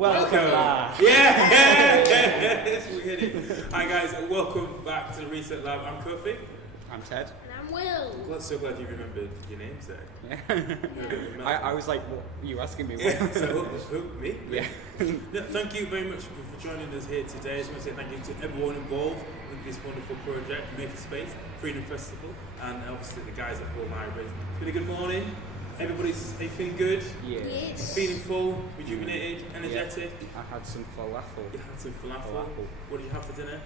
Welcome back. Yes, we hit it. Hi guys, and welcome back to the Reset Lab. I'm Kofi. I'm Ted. And I'm Will. Well, so glad you remembered your names there. Yeah. I was like, what, you asking me what? Yeah, so who, me? Yeah. No, thank you very much for joining us here today. I just want to say thank you to everyone involved with this wonderful project, Makerspace, Freedom Festival, and obviously the guys at Full Library. It's been a good morning. Everybody's feeling good? Yeah. Yes. Feeling full, rejuvenated, energetic? Yeah. I had some falafel. You had some falafel. What did you have for dinner?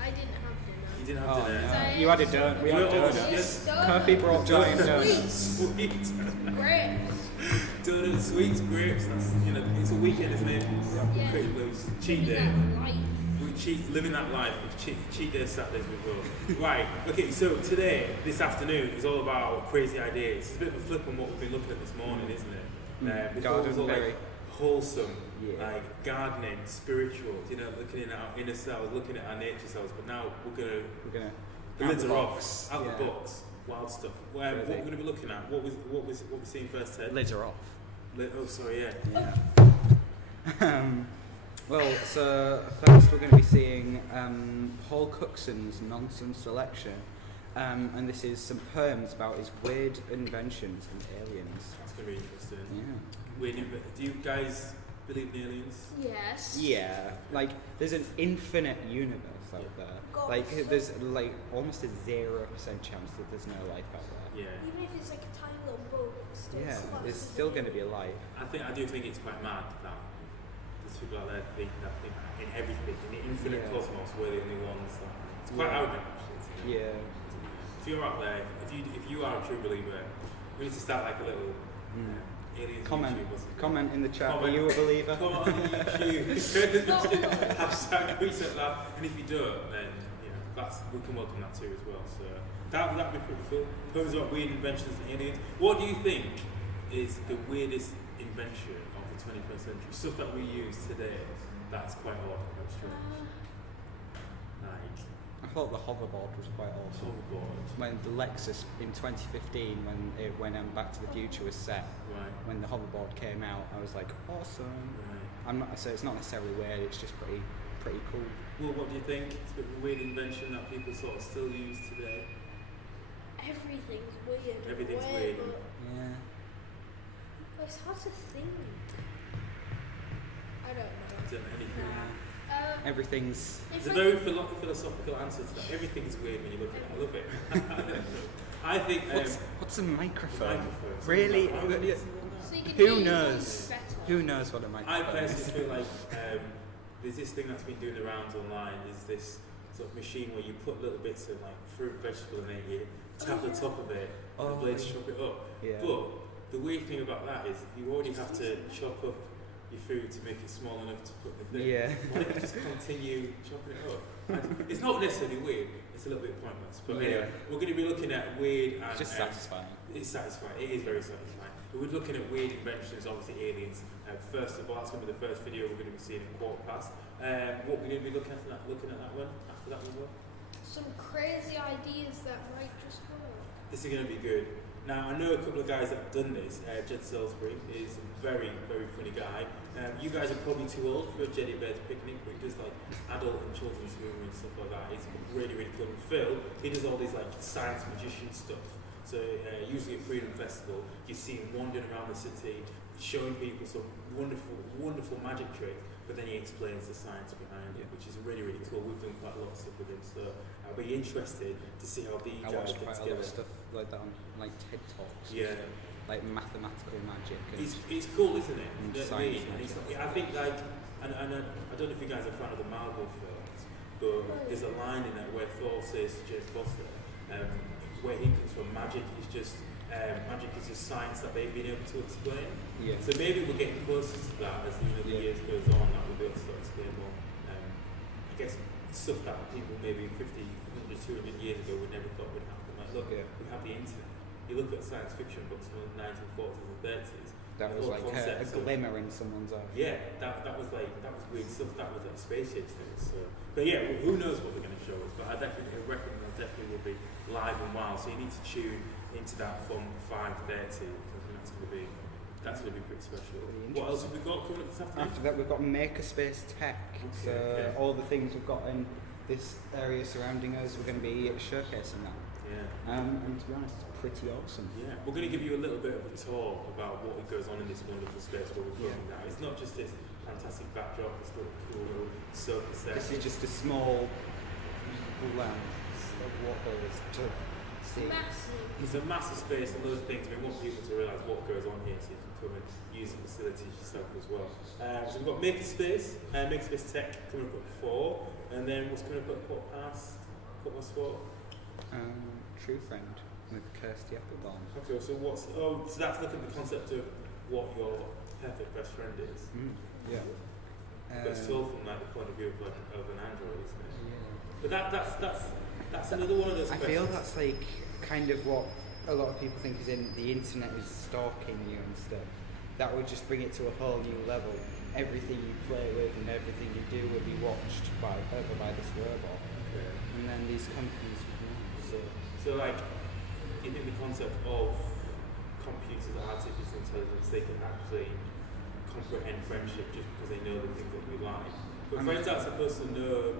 I didn't have dinner. You didn't have dinner? No. You had a donut. We had donuts. Yes. Kofi brought giant donuts. Sweet. Great. Donuts, sweets, grapes. That's, it's a weekend, isn't it? Yeah. Pretty loose. Cheat day. Life. Living that life. Cheat day Saturdays we will. Right. Okay. So today, this afternoon, is all about crazy ideas. It's a bit of a flip on what we've been looking at this morning, isn't it? Before it was all like wholesome, like gardening, spiritual. Looking at our inner selves, looking at our nature selves. But now we're gonna the lids are off, out the box, wild stuff. What we're gonna be looking at? What we're seeing first, Ted? Lids are off. Oh, sorry, yeah. Well, so first we're going to be seeing Paul Cooksen's Nonsense Selection, and this is some poems about his weird inventions and aliens. That's going to be interesting. Yeah. Do you guys believe in aliens? Yes. Yeah, like there's an infinite universe out there. God, Like there's like almost a 0% chance that there's no life out there. Yeah. Even if it's like a tiny little bug, Yeah, there's still going to be a life. I do think it's quite mad that there's people out there that think in everything, in the infinite cosmos, we're the only ones. It's quite arrogant, actually. Yeah. If you're out there, if you are a true believer, we need to start like a little alien Comment in the chat. Comment. Are you a believer? Come on YouTube. Hashtag Reset Lab. And if you don't, then we can welcome that too as well. So that'd be pretty cool. Poems about weird inventions and aliens. What do you think is the weirdest invention of the 21st century? Stuff that we use today that's quite odd, quite strange. Like I thought the hoverboard was quite awesome. hoverboard. When the Lexus in 2015, when Back to the Future was set, Right. when the hoverboard came out, I was like, awesome. Right. So it's not necessarily weird. It's just pretty cool. Well, what do you think? It's a bit of a weird invention that people sort of still use today. Everything's weird. Everything's weird. But Yeah. it's hard to think. I don't know. Is there anything? Everything's. It's a very philosophical answer to that. Everything's weird when you look at it. I love it. I think. What's a microphone? Microphones. Really? So you can Who hear knows? better. Who knows what a I microphone is? personally feel like there's this thing that's been doing the rounds online. Is this sort of machine where you put little bits of like fruit, vegetable in it, you tap the top of it, and the blades chop it up. Yeah. But the weird thing about that is you already have to chop up your food to make it small enough to put the thing. Yeah. Why don't you just continue chopping it up? And it's not necessarily weird, it's a little bit pointless. But anyway, we're going to be looking at weird and... It's just satisfying. It's satisfying, it is very satisfying. But we're looking at weird inventions, obviously aliens. First of all, that's going to be the first video we're going to be seeing in quarter past. What we're going to be looking at that one, after that as well. Some crazy ideas that might just work. This is going to be good. Now, I know a couple of guys that have done this. Jed Salisbury is a very, very funny guy. You guys are probably too old for a Jeddy Bear's Picnic, but he does like adult and children's humor and stuff like that. He's really, really cool. And Phil, he does all these like science magician stuff. So usually at Freedom Festival, you see him wandering around the city, showing people some wonderful, wonderful magic tricks, but then he explains the science behind it, which is really, really cool. We've done quite a lot of stuff with him, so I'll be interested to see how these I guys watched get quite a lot together. of stuff like that on like TED Talks. Yeah. Like mathematical magic. And It's cool, isn't it? And You know what I mean? science And magic. I think like, and I don't know if you guys are a fan of the Marvel films, but there's a line in there where Thor says to James Foster, where he comes from, magic is just science that they've been able to explain. Yeah. So maybe we're getting closer to that as the years goes on, that we'll be able to start explain more. I guess stuff that people maybe 50, 100, 200 years ago would never thought would happen. Like look, we have the internet. You look at science fiction books from the 1940s and 30s. That was like a glimmer in someone's eye. Yeah, that was weird stuff. That was like spaceships things. So, but yeah, who knows what they're going to show us? But I reckon there definitely will be live and wild. So you need to tune into that from 5:30. I think that's going to be That's going to be pretty special. Really What else have we got coming up this afternoon? After that, we've got Makerspace Tech. So all the things we've got in this area surrounding us, we're going to be showcasing that. Yeah. And to be honest, it's pretty awesome. Yeah, we're going to give you a little bit of a tour about what goes on in this wonderful space where we're filming now. It's not just this fantastic backdrop, this little cool little surface there. This is just a small glance of what there is to see. Massive. It's a massive space and those things. We want people to realise what goes on here so you can come and use the facilities yourself as well. So we've got Makerspace, Makerspace Tech coming up at 4, and then what's coming up at quarter past 4? True Friend with Kirsty Applebaum. Okay, so so that's looking at the concept of what your perfect best friend is. Yeah. But it's all from like the point of view of an android, isn't it? Yeah. But that's another one of those I questions. feel that's like kind of what a lot of people think is in the internet is stalking you and stuff. That would just bring it to a whole new level. Everything you play with and everything you do will be watched over by this robot. Okay. And then these companies would know. So like, in the concept of computers, artificial intelligence, they can actually comprehend friendship just because they know the things that we like. But friends aren't supposed to know.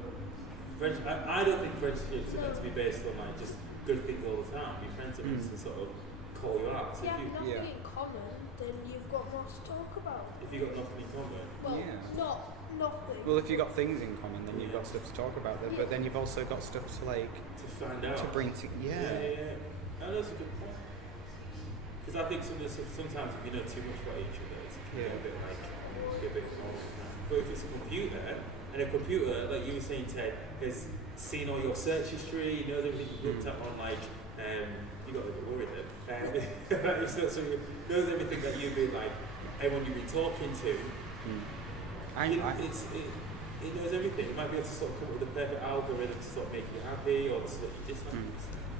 I don't think friendships are meant to be based on like just good things all the time. Your friends are meant to sort of call you out. So If you have nothing Yeah. in common, then you've got more to talk about. if you've got nothing in common, Well, Yeah. not nothing. Well, if you've got things in common, then you've got stuff to talk about. But then you've also got stuff to like to find out. to bring to Yeah. Oh, that's a good point. Because I think sometimes if you know too much about each other, it can get a bit annoying. But if it's a computer, and a computer, like you were saying, Ted, has seen all your search history, knows everything you've looked at on like, you got a bit worried then. Knows everything that you've been like, everyone you've been talking to. It knows everything. It might be able to sort of come up with the perfect algorithm to sort of make you happy or to sort of dislike.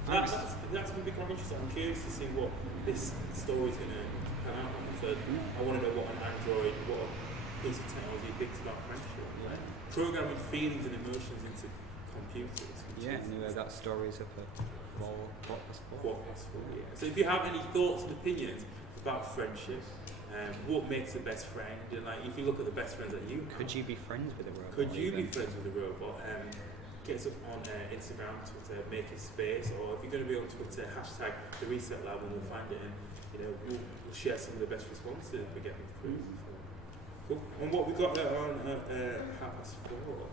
That's going to be quite interesting. I'm curious to see what this story is going to come out on. So I want to know what an android, what a piece of technology thinks about friendship. Right? Programming feelings and emotions into computers. Yeah, anyway, that story's up at 4:04. Yeah. So if you have any thoughts and opinions about friendship, what makes a best friend, and like if you look at the best friends that you have, Could you be friends with a robot? could you be even? friends with a robot? Get us up on Instagram, Twitter, Makerspace, or if you're going to be on Twitter, hashtag the Reset Lab, and we'll find it, and we'll share some of the best responses we get through. So, cool. And what we got there on 4:30.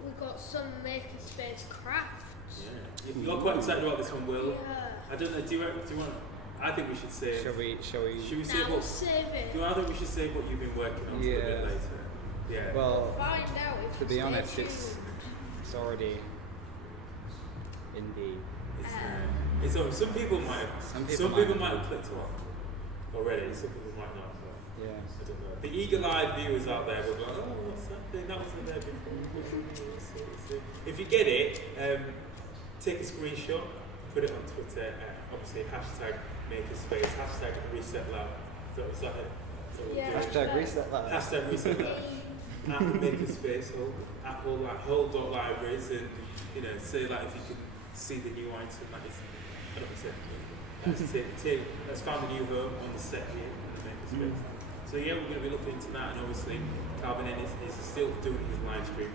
We've got some Makerspace crafts. Yeah, you got quite excited about this one, Will. Yeah. I don't know. Do you want? I think we should save. Shall we? Should we save Now what? save it. I think we should save what you've been working on till a bit Yeah. later. Yeah. Well, Find out if to you be stay honest, tuned. it's already in the. It's some people might have. Some Some people people might might have clicked on already. Some people might not. But Yeah. I don't know. The eagle-eyed viewers out there will go, oh, what's that thing? That wasn't there before. If you get it, take a screenshot, put it on Twitter, obviously hashtag Makerspace, hashtag Reset Lab. So is that it? So we'll Yeah. do it. Hashtag reset that. Hashtag Reset Lab. At Makerspace, at whole.libraries, and say like if you can see the new item that is, I don't know, that's found a new home on the set here in the Makerspace. So yeah, we're going to be looking into that, and obviously Calvin Ennis is still doing his live stream.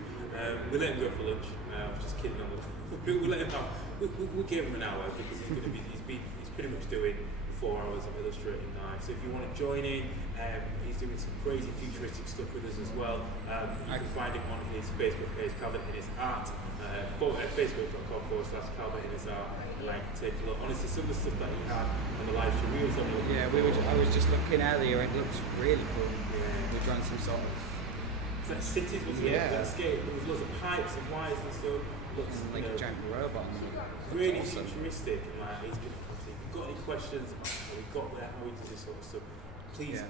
We let him go for lunch. I'm just kidding on the. We let him out. We gave him an hour because he's pretty much doing 4 hours of illustrating live. So if you want to join in, he's doing some crazy futuristic stuff with us as well. You can find him on his Facebook page, Calvin Ennis Art, facebook.com/Calvin Ennis Art. Like, take a look. Honestly, some of the stuff that he had on the live stream, we was on the. Yeah, I was just looking earlier. It looks really cool. Yeah. We've drawn some sort of. It's like cities with landscape. There was loads of pipes and wires and stuff. Looks like a giant robot. really awesome. futuristic. And like, it's good. If you've got any questions about how we got there, how we do this sort of stuff, please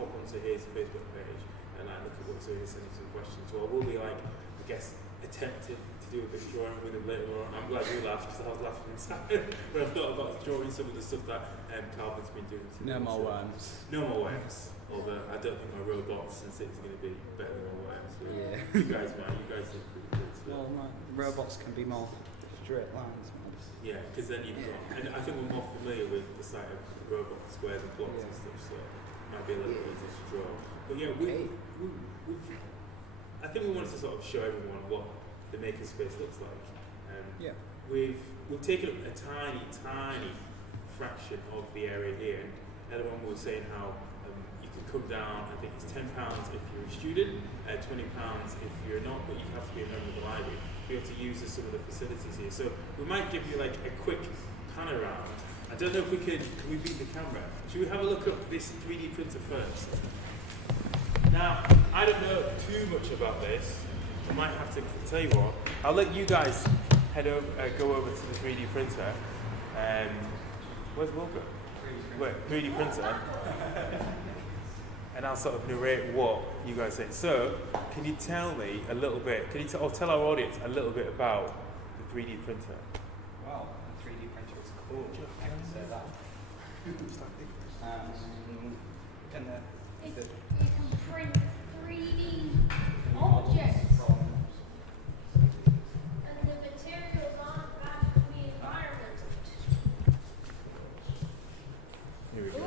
hop onto his Facebook page and like look at what he's doing and send him some questions. Well, we'll be like, I guess, attempting to do a bit of drawing with him later on. I'm glad you laughed because I was laughing inside when I thought about drawing some of the stuff that Calvin's been doing. No more worms. No more worms. Although I don't think my robot since it's going to be better than my worms. So Yeah. You guys are pretty good. So. Well, robots can be more straight lines. Yeah, because then you've got, and I think we're more familiar with the sight of robots, squares and blocks and stuff. So might be a little easier to draw. But yeah, I think we wanted to sort of show everyone what the makerspace looks like. We've taken up a tiny fraction of the area here, and everyone was saying how you can come down. I think it's £10 if you're a student, £20 if you're not, but you have to be a member of the library to be able to use some of the facilities here. So we might give you like a quick pan around. I don't know if can we beat the camera? Should we have a look at this 3D printer first? Now, I don't know too much about this. I might have to tell you what. I'll let you guys go over to the 3D printer. Where's Wilbur? 3D printer. And I'll sort of narrate what you guys say. So, can you tell me a little bit? Or tell our audience a little bit about the 3D printer? Well, the 3D printer is cool. I can say that. It can print 3D objects, and the materials aren't bad for the environment. Here we go.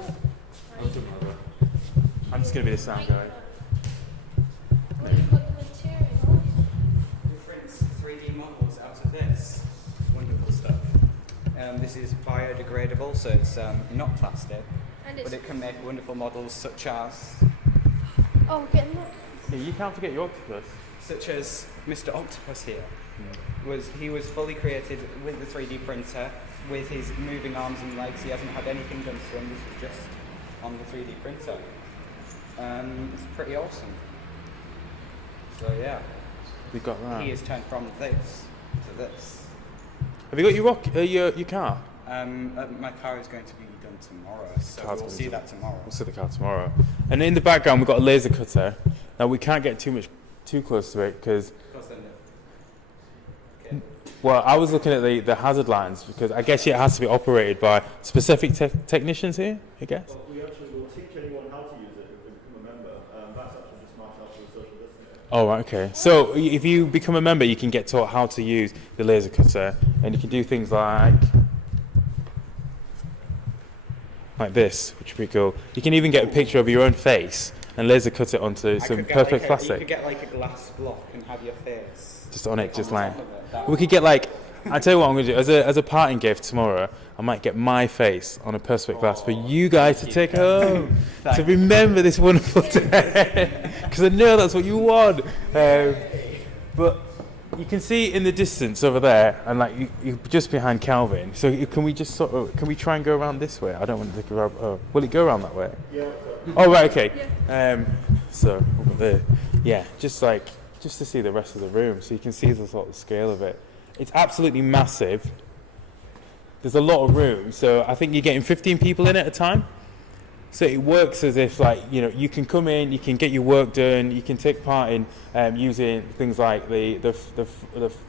I'm just going to be the sound guy. What is the material? It prints 3D models out of this. Wonderful stuff. This is biodegradable, so it's not plastic, but it can make wonderful models such as... Oh, getting that. Yeah, you can't forget your octopus. Such as Mr. Octopus here. He was fully created with the 3D printer, with his moving arms and legs. He hasn't had anything done to him. This is just on the 3D printer. It's pretty awesome. So yeah, We got that. he has turned from this to this. Have you got your car? My car is going to be done tomorrow, so we'll see that tomorrow. We'll see the car tomorrow. And in the background, we've got a laser cutter. Now we can't get too close to it because. Okay. Well, I was looking at the hazard lines because I guess it has to be operated by specific technicians here, I guess. Well, we actually will teach anyone how to use it if they become a member. That's actually just marked out for the social distancing. Oh, right, okay. So if you become a member, you can get taught how to use the laser cutter, and you can do things like this, which would be cool. You can even get a picture of your own face and laser cut it onto some perfect plastic. You could get like a glass block and have your face just on it, just on like. top of it. We could get like, I tell you what I'm going to do. As a parting gift tomorrow, I might get my face on a perspex glass for you guys to take home to remember this wonderful day. Because I know that's what you want. But you can see in the distance over there, and like you're just behind Calvin. So can we just can we try and go around this way? I don't want to go around. Oh, will it go around that way? Yeah. Oh right, okay. So over there, yeah, just to see the rest of the room, so you can see the sort of scale of it. It's absolutely massive. There's a lot of room, so I think you're getting 15 people in at a time. So it works as if, like, you know, you can come in, you can get your work done, you can take part in using things like the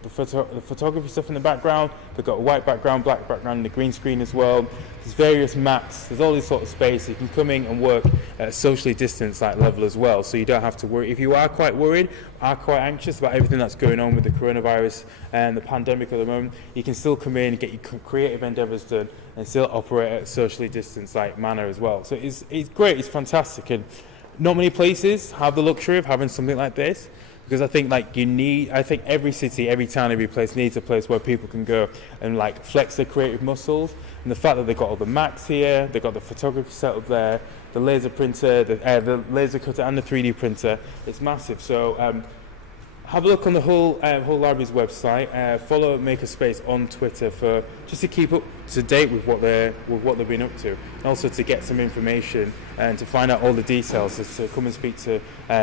photography stuff in the background. They've got a white background, black background, and the green screen as well. There's various maps. There's all this sort of space. You can come in and work at a socially distanced level as well, so you don't have to worry. If you are quite worried, quite anxious about everything that's going on with the coronavirus and the pandemic at the moment, you can still come in and get your creative endeavours done and still operate at a socially distanced manner as well. So it's great, it's fantastic, and not many places have the luxury of having something like this, because I think every city, every town, every place needs a place where people can go and flex their creative muscles. And the fact that they've got all the Macs here, they've got the photography set up there, the laser printer, the laser cutter and the 3D printer, it's massive. So have a look on the whole library's website. Follow Makerspace on Twitter just to keep up to date with what they've been up to, and also to get some information and to find out all the details. To come and speak to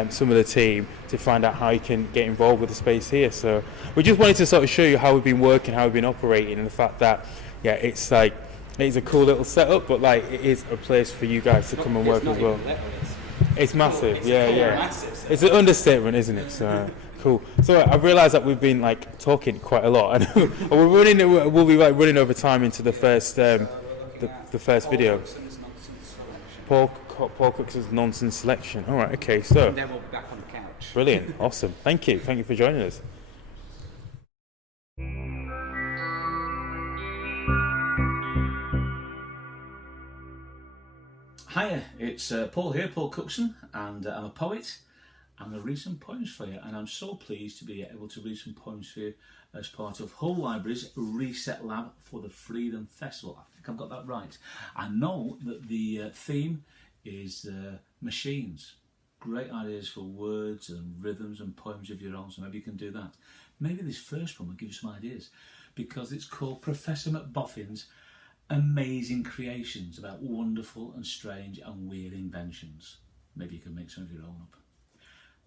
some of the team to find out how you can get involved with the space here. So we just wanted to sort of show you how we've been working, how we've been operating, and the fact that it's a cool little setup, but it is a place for you guys to come and work as well. It's massive, it's yeah. Massive, it's an understatement, isn't it? So cool. So I've realised that we've been talking quite a lot, and we'll be running over time into the first the first video. Paul Cook's nonsense selection. All right, okay. So and then we'll be back on the couch. Brilliant, awesome. Thank you for joining us. Hiya, it's Paul here, Paul Cookson, and I'm a poet. I'm going to read some poems for you, and I'm so pleased to be able to read some poems for you as part of Hull Library's Reset Lab for the Freedom Festival. I think I've got that right. I know that the theme is machines. Great ideas for words and rhythms and poems of your own, so maybe you can do that. Maybe this first one will give you some ideas, because it's called Professor McBoffin's Amazing Creations, about wonderful and strange and weird inventions. Maybe you can make some of your own up.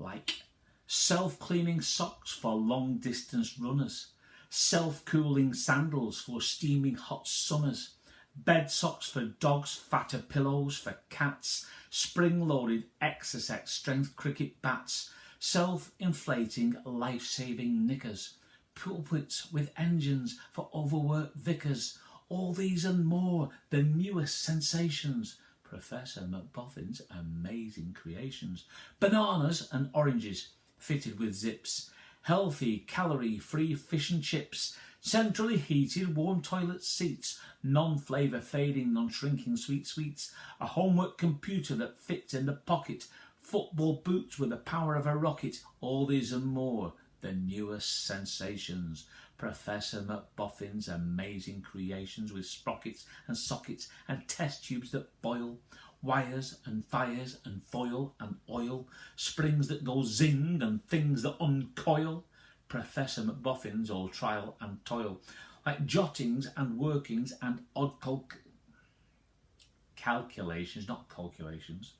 Like self-cleaning socks for long-distance runners, self-cooling sandals for steaming hot summers, bed socks for dogs, fatter pillows for cats, spring-loaded XSX strength cricket bats, self-inflating life-saving knickers, pulpits with engines for overworked vicars, all these and more, the newest sensations, Professor McBoffin's Amazing Creations. Bananas and oranges fitted with zips, healthy, calorie-free fish and chips, centrally heated warm toilet seats, non-flavour fading, non-shrinking sweet sweets, a homework computer that fits in the pocket, football boots with the power of a rocket, all these and more, the newest sensations, Professor McBoffin's Amazing Creations, with sprockets and sockets and test tubes that boil, wires and fires and foil and oil, springs that go zing and things that uncoil, Professor McBoffin's all trial and toil, like jottings and workings and odd calculations, not calculations,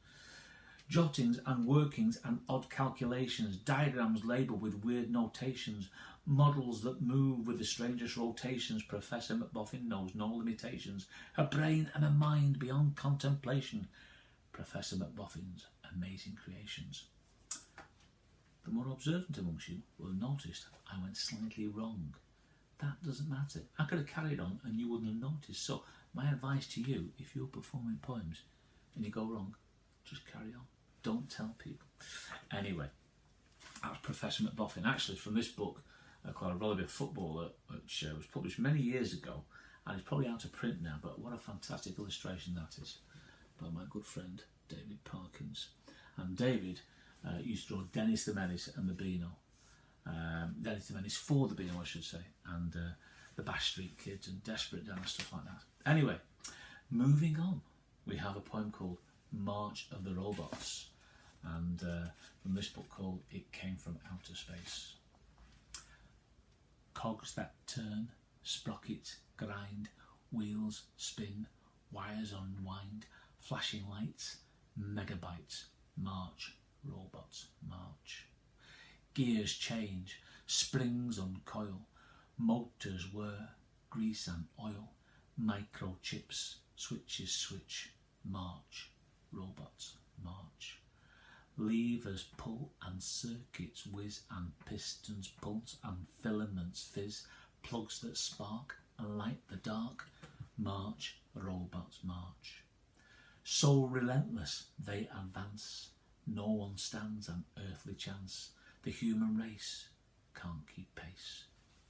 jottings and workings and odd calculations, diagrams labelled with weird notations, models that move with the strangest rotations, Professor McBoffin knows no limitations, a brain and a mind beyond contemplation, Professor McBoffin's Amazing Creations. The more observant amongst you will have noticed I went slightly wrong. That doesn't matter. I could have carried on and you wouldn't have noticed. So my advice to you, if you're performing poems and you go wrong, just carry on. Don't tell people. Anyway, that's Professor McBoffin. Actually, from this book called A Rollerby Footballer, which was published many years ago, and it's probably out of print now, but what a fantastic illustration that is, by my good friend David Parkins. And David used to draw Dennis the Menace and the Beano. Dennis the Menace for the Beano, I should say, and the Bash Street Kids and Desperate Dan and stuff like that. Anyway, moving on, we have a poem called March of the Robots, and from this book called It Came from Outer Space. Cogs that turn, sprockets grind, wheels spin, wires unwind, flashing lights, megabytes, march, robots march. Gears change, springs uncoil, motors whir, grease and oil, microchips, switches switch, march, robots march. Levers pull and circuits whiz and pistons pulse and filaments fizz, plugs that spark and light the dark, march, robots march. So relentless they advance, no one stands an earthly chance, the human race can't keep pace,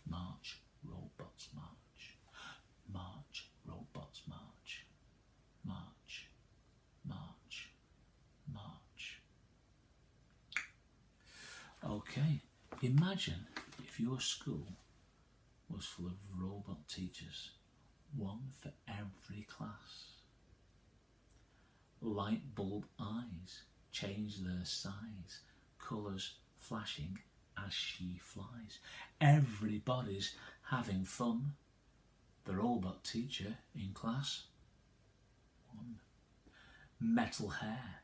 march, robots march, march, robots march, march, march, march. Okay, imagine if your school was full of robot teachers, one for every class. Light bulb eyes change their size, colours flashing as she flies. Everybody's having fun. The robot teacher in class one. Metal hair,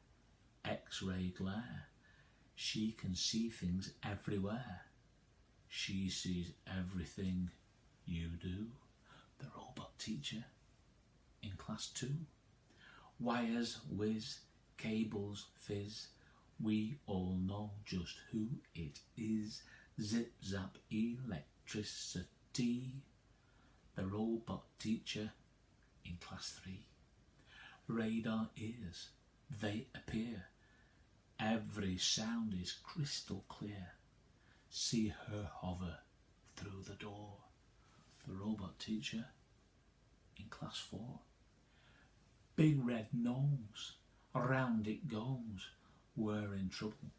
X-ray glare. She can see things everywhere. She sees everything you do. The robot teacher in class 2. Wires whiz, cables fizz. We all know just who it is. Zip zap electricity. The robot teacher in class 3. Radar ears, they appear. Every sound is crystal clear. See her hover through the door. The robot teacher in class 4. big red nose, around it goes, we're in trouble.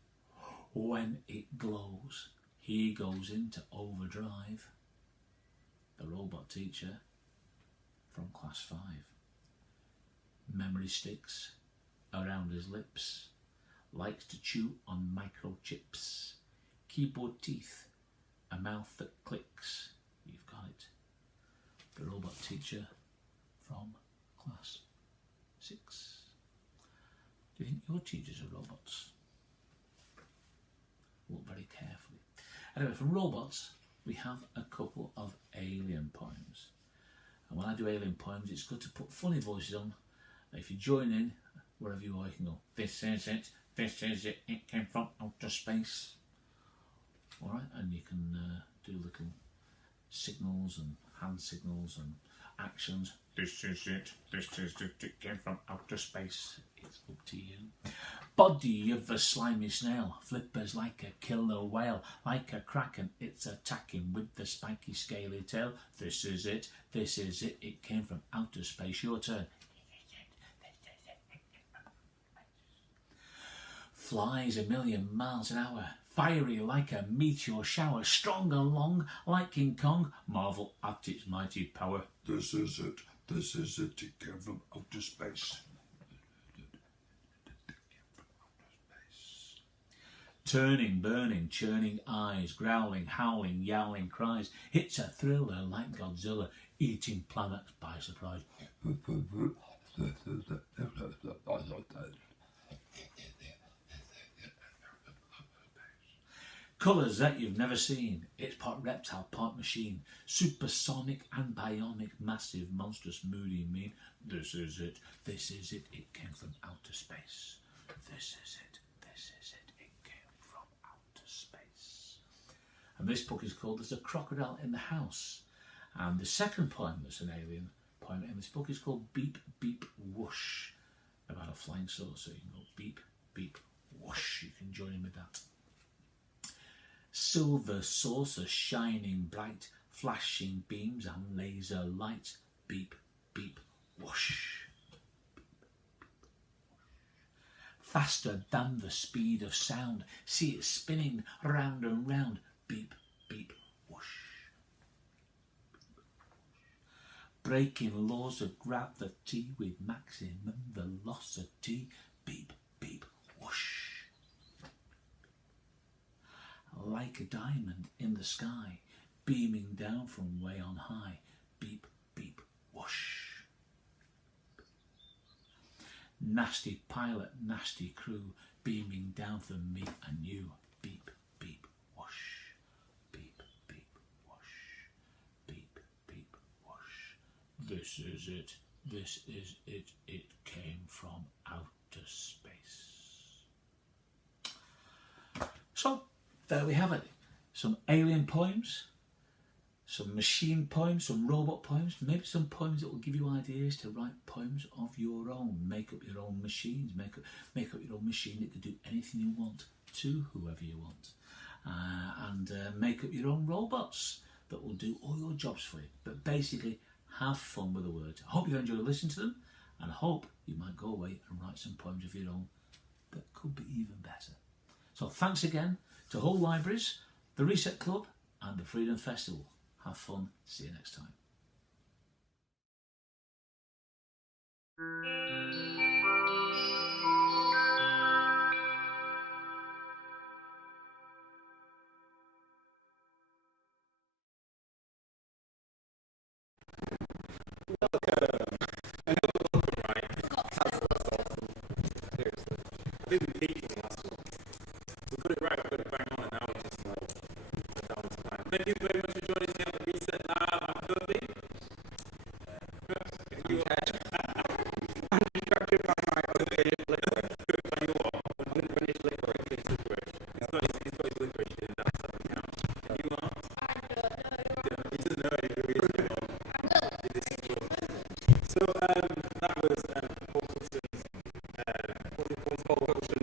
When it glows, he goes into overdrive. The robot teacher from class 5. Memory sticks around his lips, likes to chew on microchips, keyboard teeth, a mouth that clicks. You've got it. The robot teacher from class 6. Do you think your teachers are robots? Look very carefully. Anyway, from robots, we have a couple of alien poems. And when I do alien poems, it's good to put funny voices on. If you join in, wherever you are, you can go, this is it, it came from outer space. Alright, and you can do little signals and hand signals and actions. This is it, it came from outer space. It's up to you. Body of a slimy snail, flippers like a killer whale, like a kraken, it's attacking with the spiky scaly tail. This is it, it came from outer space. Your turn. Flies 1,000,000 miles an hour, fiery like a meteor shower, strong and long like King Kong, marvel at its mighty power. This is it, it came from outer space. Turning, burning, churning eyes, growling, howling, yowling cries. It's a thriller like Godzilla, eating planets by surprise. Colours that you've never seen. It's part reptile, part machine. Supersonic and bionic, massive, monstrous, moody, mean. This is it, it came from outer space. This is it, it came from outer space. And this book is called There's a Crocodile in the House. And the second poem that's an alien poem in this book is called Beep, Beep, Whoosh. About a flying saucer. You can go beep, beep, whoosh. You can join in with that. Silver saucer shining bright, flashing beams and laser lights. Beep, beep, whoosh. Faster than the speed of sound, see it spinning round and round. Beep, beep, whoosh. Breaking laws of gravity with maximum velocity. Beep, beep, whoosh. Like a diamond in the sky, beaming down from way on high. Beep, beep, whoosh. Nasty pilot, nasty crew, beaming down from me and you. Beep, beep, whoosh. Beep, beep, whoosh. Beep, beep, whoosh. This is it, it came from outer space. So, there we have it. Some alien poems, some machine poems, some robot poems, maybe some poems that will give you ideas to write poems of your own. Make up your own machines, make up your own machine that can do anything you want to whoever you want. And make up your own robots that will do all your jobs for you. But basically, have fun with the words. I hope you enjoy listening to them, and I hope you might go away and write some poems of your own that could be even better. So thanks again to Hull Libraries, the Reset Club and the Freedom Festival. Have fun. See you next time. I think we peaked in the last one. We got it right, we got it bang on, and now we're just like down to time. Thank you very much for joining me on the Reset Lab. I'm Kofi. You are. I'm distracted by my unfinished liquor. By your what? Unfinished liquor. Unfinished liquor. He's got his licorice in that account. And you are? I don't know. He doesn't know who he is anymore. So that was Paul Coulson's, what's it called? Paul Coulson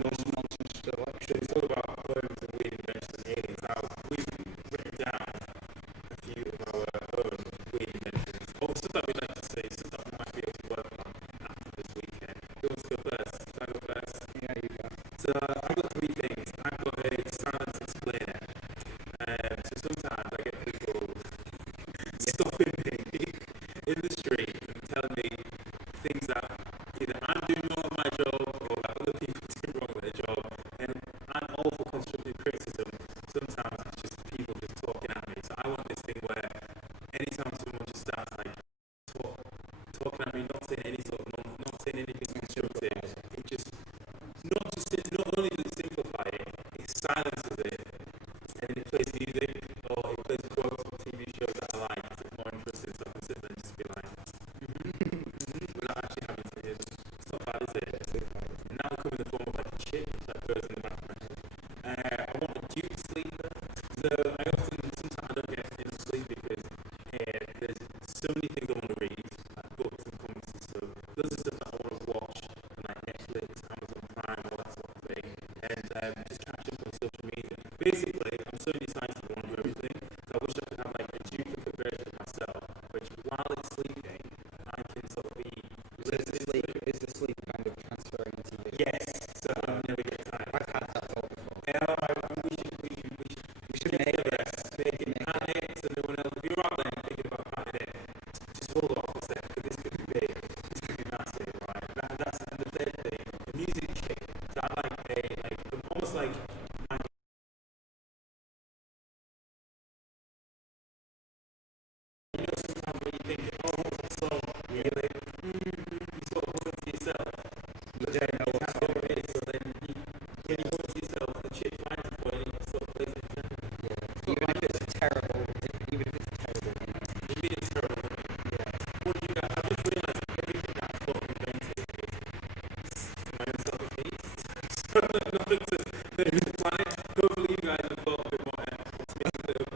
nothing to the planet. Hopefully you guys have thought a bit more.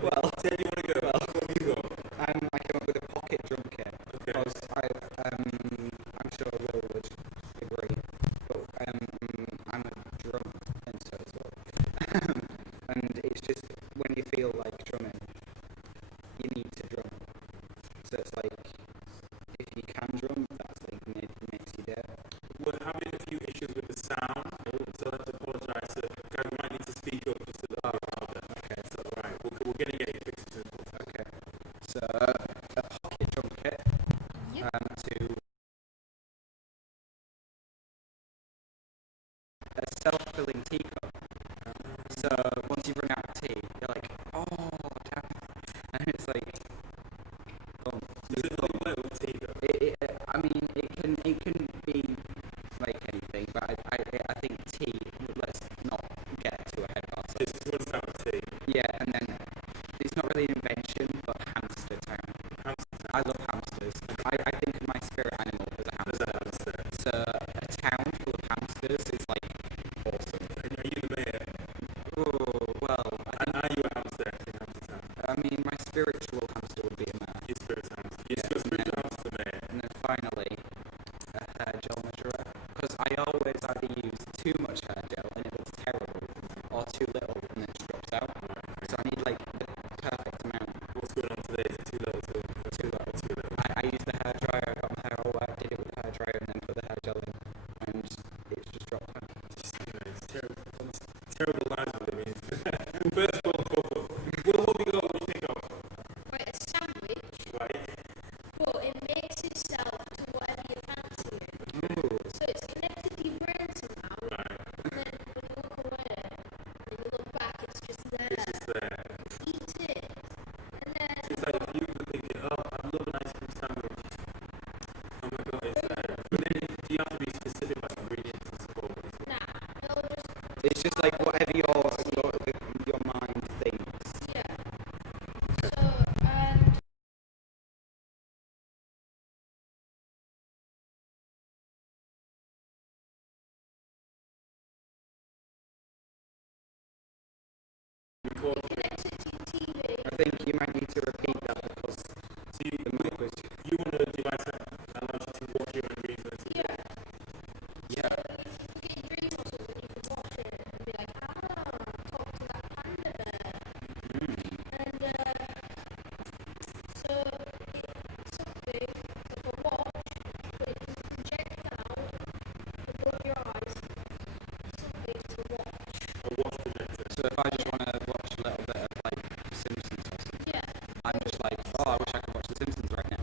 Well, Ted, you want to go? Well, what have you got? I came up with a pocket drum kit because I'm sure Will would agree, but I'm a drum pencil as well, and it's just when you feel like drumming, you need to drum. So it's like if you can drum, that's like makes you there. We're having a few issues with the sound, so I have to apologise. So guys might need to speak up just a little bit louder. Okay, so alright, we're going to get you fixed soon. Okay, so a pocket drum kit to a self-filling teacup. So once you run out of tea, you're like, oh damn, and it's like, boom. Does it look like with tea though? I mean, it can be like anything, but I think tea. Let's not get too ahead of ourselves. Just one type of tea. Yeah, and then it's not really an invention, but hamster town. Hamster. I love hamsters. I think of my spirit animal as a hamster. So a town full of hamsters is like awesome. And are you the mayor? Oh well. And are you a hamster in Hamster Town? I mean, my spiritual hamster would be a man. Your spirit hamster. Your spiritual hamster mayor. And then finally, a hair gel measurer. Because I always either use too much hair gel and it looks terrible, or too little and it just drops out. So I need like the perfect amount. What's going on today? Is it too little? Too little. I used the hair dryer, I got my hair all wet, did it with the hair dryer and then put the hair gel in, and it's just dropped out. It's terrible. Terrible lives with it. First of all, what we got? What do you think of? Right, a sandwich, Right. but it makes itself to whatever you fancy it. Ooh. So it's connected to your brain somehow, Right. and then when you look away, and you look back, it's just there. It's just there. Eat it. And then, It's like if you were thinking, oh, I love an ice cream sandwich. Oh my god, it's there. But then do you have to be specific about ingredients and support? nah, it'll just, It's just like whatever your mind thinks. yeah. So, and Record. connects it to your TV. I think you might need to repeat that because So the mic was. you want a device that allows you to watch your own dreams and Yeah. Yeah. If you forget your dream or something, you can watch it and be like, talk to that panda bear. And so it's something like a watch, but it can project out above your eyes. Something to watch. a watch projector. So if I just want to watch a little bit of like Simpsons or something, Yeah. I'm just like, oh, I wish I could watch The Simpsons right now.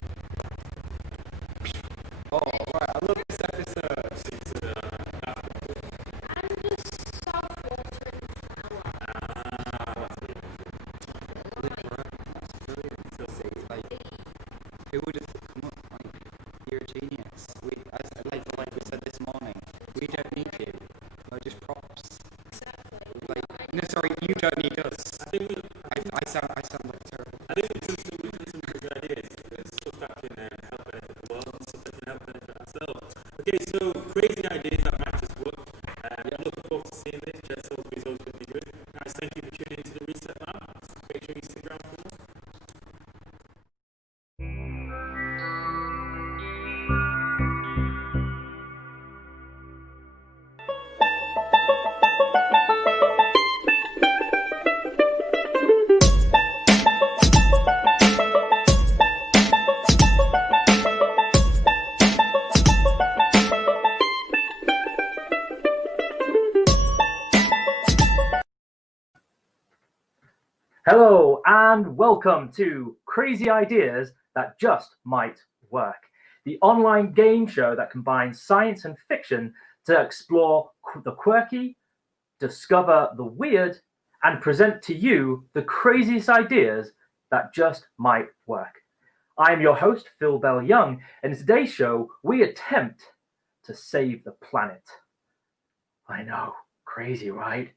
Oh, right, I love this episode. And just south water and flour. That's brilliant. See, like, who would have come up? Like, you're a genius. Like we said this morning, we don't need you. We're just props. Exactly. Like, no, sorry, you don't need us. I think I sound like terrible. I think we've done some good ideas. Stuff that can help benefit the world and stuff that can help benefit ourselves. Okay, so crazy ideas that might just work. I'm looking forward to seeing this. Jed Salisbury is always going to be good. Guys, thank you for tuning into the Reset Lab. Make sure you stick around for more. Hello and welcome to Crazy Ideas That Just Might Work, the online game show that combines science and fiction to explore the quirky, discover the weird, and present to you the craziest ideas that just might work. I am your host, Phil Bell Young, and in today's show, we attempt to save the planet. I know, crazy, right?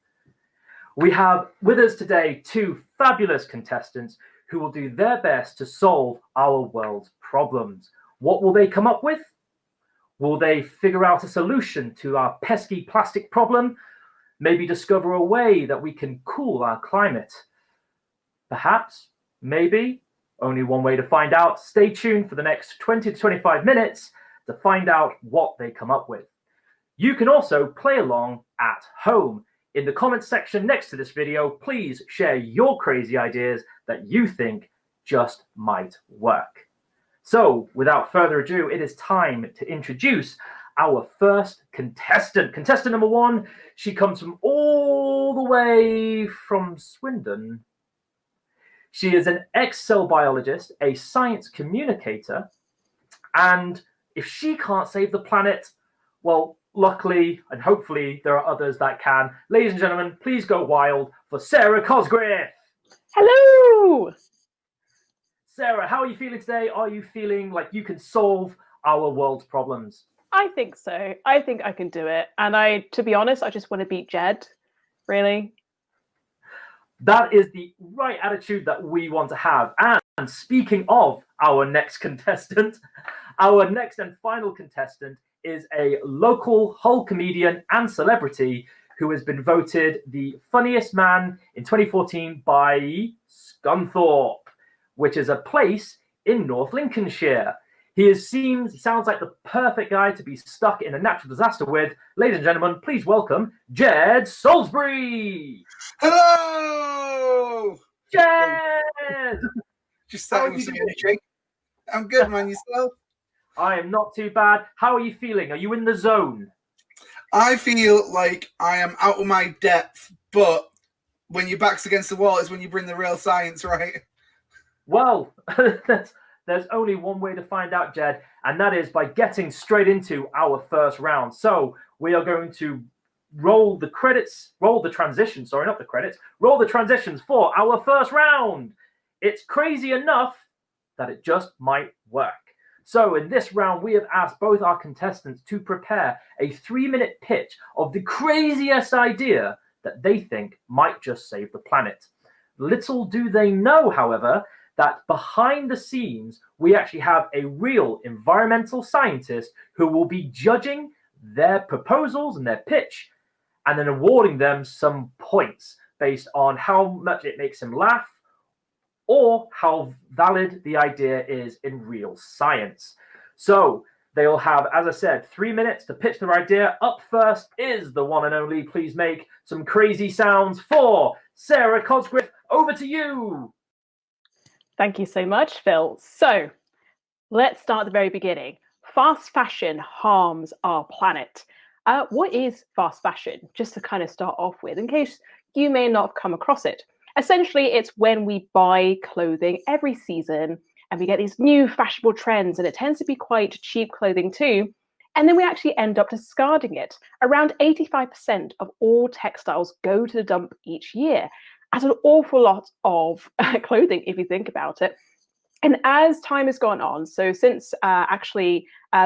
We have with us today two fabulous contestants who will do their best to solve our world's problems. What will they come up with? Will they figure out a solution to our pesky plastic problem? Maybe discover a way that we can cool our climate. Perhaps, maybe, only one way to find out. Stay tuned for the next 20 to 25 minutes to find out what they come up with. You can also play along at home. In the comments section next to this video, please share your crazy ideas that you think just might work. So, without further ado, it is time to introduce our first contestant. Contestant number one, she comes from all the way from Swindon. She is an ex-cell biologist, a science communicator, and if she can't save the planet, well, luckily and hopefully there are others that can. Ladies and gentlemen, please go wild for Sarah Cosgriff. Hello! Sarah, how are you feeling today? Are you feeling like you can solve our world's problems? I think so. I think I can do it. And to be honest, I just want to beat Jed. Really? That is the right attitude that we want to have. And speaking of our next contestant, our next and final contestant is a local Hull comedian and celebrity who has been voted the funniest man in 2014 by Scunthorpe, which is a place in North Lincolnshire. He sounds like the perfect guy to be stuck in a natural disaster with. Ladies and gentlemen, please welcome Jed Salisbury. Hello! Jed! Just starting with some energy. I'm good, man. Yourself? I am not too bad. How are you feeling? Are you in the zone? I feel like I am out of my depth, but when your back's against the wall is when you bring the real science, right? Well, there's only one way to find out, Jed, and that is by getting straight into our first round. So we are going to roll the transitions for our first round. It's crazy enough that it just might work. So in this round, we have asked both our contestants to prepare a 3-minute pitch of the craziest idea that they think might just save the planet. Little do they know, however, that behind the scenes, we actually have a real environmental scientist who will be judging their proposals and their pitch and then awarding them some points based on how much it makes him laugh or how valid the idea is in real science. So they'll have, as I said, 3 minutes to pitch their idea. Up first is the one and only. Please make some crazy sounds for Sarah Cosgriff. Over to you. Thank you so much, Phil. So let's start at the very beginning. Fast fashion harms our planet. What is fast fashion? Just to kind of start off with, in case you may not have come across it. Essentially, it's when we buy clothing every season and we get these new fashionable trends, and it tends to be quite cheap clothing too. And then we actually end up discarding it. Around 85% of all textiles go to the dump each year. That's an awful lot of clothing if you think about it. And as time has gone on, so since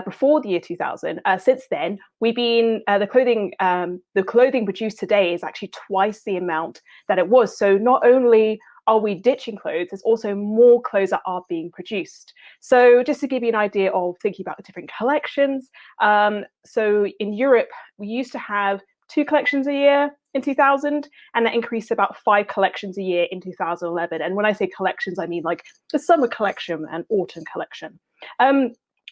before the year 2000, since then, we've been the clothing produced today is actually twice the amount that it was. So not only are we ditching clothes, there's also more clothes that are being produced. So just to give you an idea of thinking about the different collections, so in Europe, we used to have 2 collections a year in 2000, and that increased to about 5 collections a year in 2011. And when I say collections, I mean like the summer collection and autumn collection.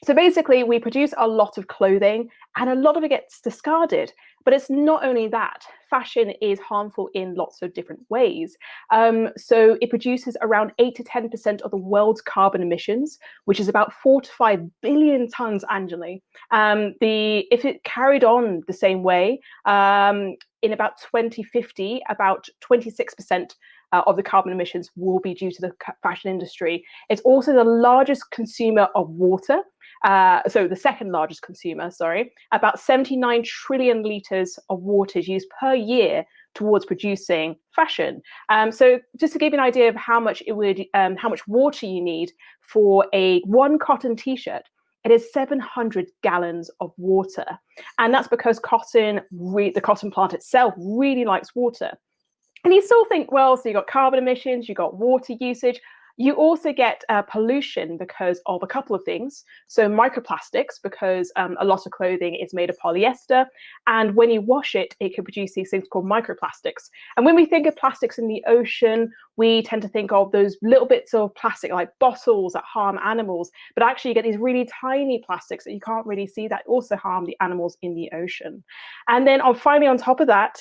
So basically, we produce a lot of clothing and a lot of it gets discarded. But it's not only that. Fashion is harmful in lots of different ways. So it produces around 8 to 10% of the world's carbon emissions, which is about 4 to 5 billion tons annually. If it carried on the same way, in about 2050, about 26% of the carbon emissions will be due to the fashion industry. It's also the largest consumer of water. So the second largest consumer, about 79 trillion litres of water is used per year towards producing fashion. So just to give you an idea of how much how much water you need for one cotton t-shirt, it is 700 gallons of water. And that's because the cotton plant itself really likes water. And you still think, well, so you got carbon emissions, you got water usage. You also get pollution because of a couple of things. So microplastics, because a lot of clothing is made of polyester, and when you wash it, it can produce these things called microplastics. And when we think of plastics in the ocean, we tend to think of those little bits of plastic like bottles that harm animals, but actually you get these really tiny plastics that you can't really see that also harm the animals in the ocean. And then finally on top of that,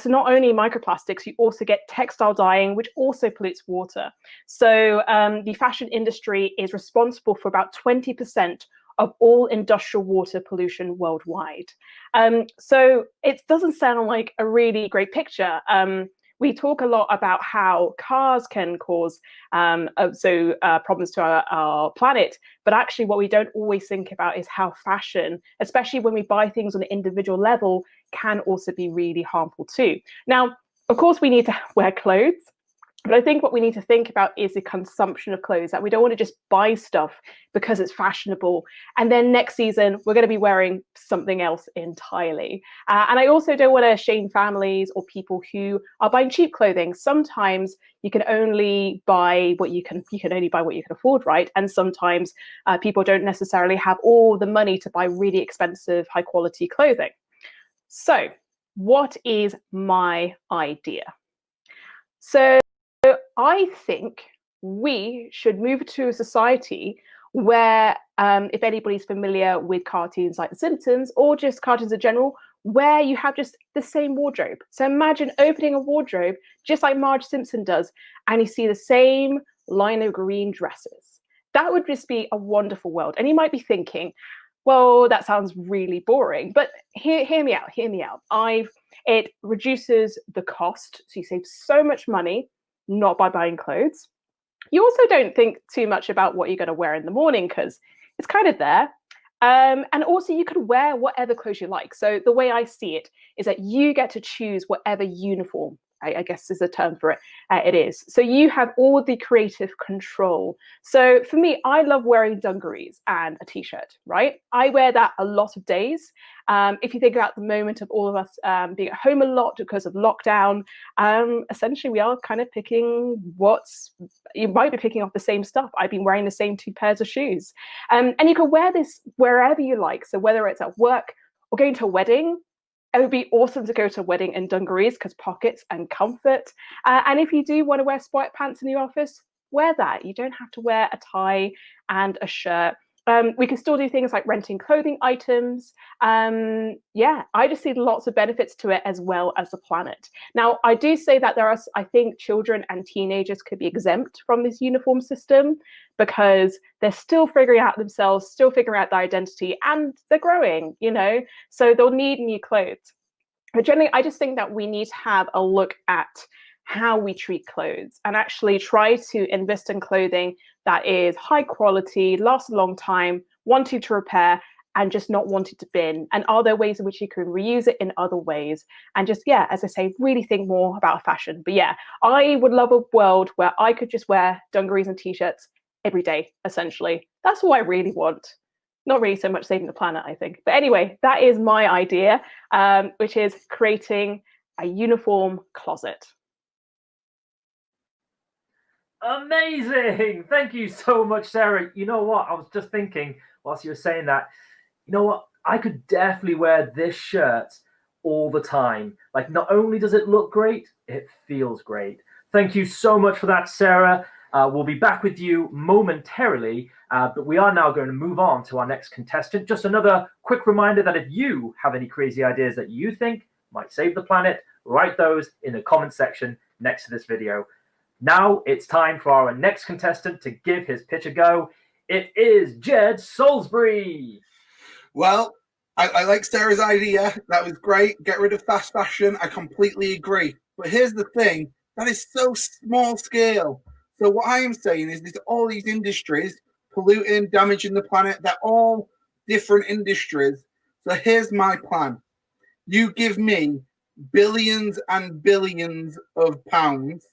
so not only microplastics, you also get textile dyeing, which also pollutes water. So the fashion industry is responsible for about 20% of all industrial water pollution worldwide. So it doesn't sound like a really great picture. We talk a lot about how cars can cause problems to our planet, but actually what we don't always think about is how fashion, especially when we buy things on an individual level, can also be really harmful too. Now, of course, we need to wear clothes, but I think what we need to think about is the consumption of clothes, that we don't want to just buy stuff because it's fashionable. And then next season, we're going to be wearing something else entirely. And I also don't want to shame families or people who are buying cheap clothing. Sometimes you can only buy what you can only buy what you can afford, right? And sometimes people don't necessarily have all the money to buy really expensive, high quality clothing. So what is my idea? So I think we should move to a society where, if anybody's familiar with cartoons like The Simpsons or just cartoons in general, where you have just the same wardrobe. So imagine opening a wardrobe just like Marge Simpson does, and you see the same line of green dresses. That would just be a wonderful world. And you might be thinking, well, that sounds really boring, but hear me out. It reduces the cost, so you save so much money, not by buying clothes. You also don't think too much about what you're going to wear in the morning because it's kind of there. And also you could wear whatever clothes you like. So the way I see it is that you get to choose whatever uniform, I guess is a term for it, it is. So you have all the creative control. So for me, I love wearing dungarees and a t-shirt, right? I wear that a lot of days. If you think about the moment of all of us being at home a lot because of lockdown, essentially we are kind of picking you might be picking up the same stuff. I've been wearing the same 2 pairs of shoes. And you can wear this wherever you like. So whether it's at work or going to a wedding, it would be awesome to go to a wedding in dungarees because pockets and comfort. And if you do want to wear sport pants in the office, wear that. You don't have to wear a tie and a shirt. We can still do things like renting clothing items. I just see lots of benefits to it as well as the planet. Now, I do say that I think children and teenagers could be exempt from this uniform system because they're still figuring out themselves, still figuring out their identity, and they're growing, so they'll need new clothes. But generally, I just think that we need to have a look at how we treat clothes and actually try to invest in clothing that is high quality, lasts a long time, wanting to repair, and just not wanting to bin. And are there ways in which you can reuse it in other ways? And just, as I say, really think more about fashion. But I would love a world where I could just wear dungarees and t-shirts every day, essentially. That's what I really want. Not really so much saving the planet, I think. But anyway, that is my idea, which is creating a uniform closet. Amazing! Thank you so much, Sarah. You know what? I was just thinking whilst you were saying that, you know what? I could definitely wear this shirt all the time. Like, not only does it look great, it feels great. Thank you so much for that, Sarah. We'll be back with you momentarily, but we are now going to move on to our next contestant. Just another quick reminder that if you have any crazy ideas that you think might save the planet, write those in the comment section next to this video. Now it's time for our next contestant to give his pitch a go. It is Jed Salisbury. Well, I like Sarah's idea. That was great. Get rid of fast fashion. I completely agree. But here's the thing. That is so small scale. So what I am saying is there's all these industries polluting, damaging the planet. They're all different industries. So here's my plan. You give me billions and billions of pounds.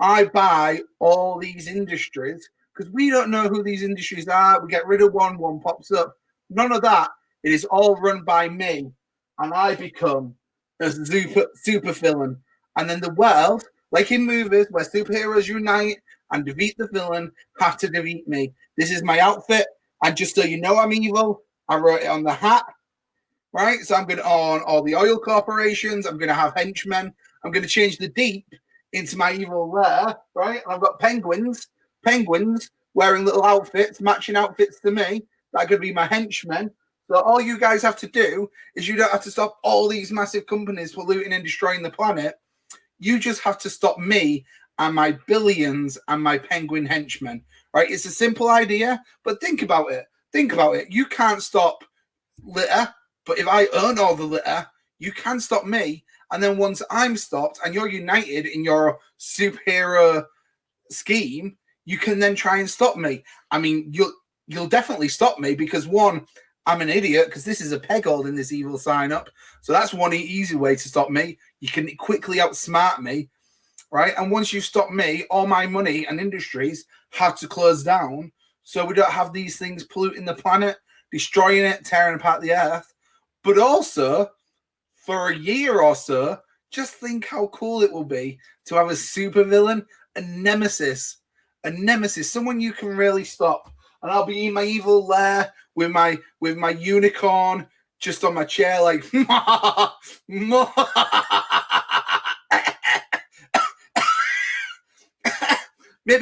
I buy all these industries because we don't know who these industries are. We get rid of one pops up. None of that. It is all run by me. And I become a super villain. And then the world, like in movies where superheroes unite and defeat the villain have to defeat me. This is my outfit. And just so you know I'm evil, I wrote it on the hat. Right? So I'm going to own all the oil corporations. I'm going to have henchmen. I'm going to change the deep into my evil lair. Right? And I've got penguins wearing little outfits, matching outfits to me. That could be my henchmen. So all you guys have to do is you don't have to stop all these massive companies polluting and destroying the planet. You just have to stop me and my billions and my penguin henchmen. Right? It's a simple idea, but think about it. Think about it. You can't stop litter, but if I earn all the litter, you can stop me. And then once I'm stopped and you're united in your superhero scheme, you can then try and stop me. I mean, you'll definitely stop me because one, I'm an idiot because this is a peg holding this evil sign up. So that's one easy way to stop me. You can quickly outsmart me, right? And once you stop me, all my money and industries have to close down so we don't have these things polluting the planet, destroying it, tearing apart the earth. But also, for a year or so, just think how cool it will be to have a supervillain, a nemesis, someone you can really stop. And I'll be in my evil lair with my unicorn just on my chair, like maybe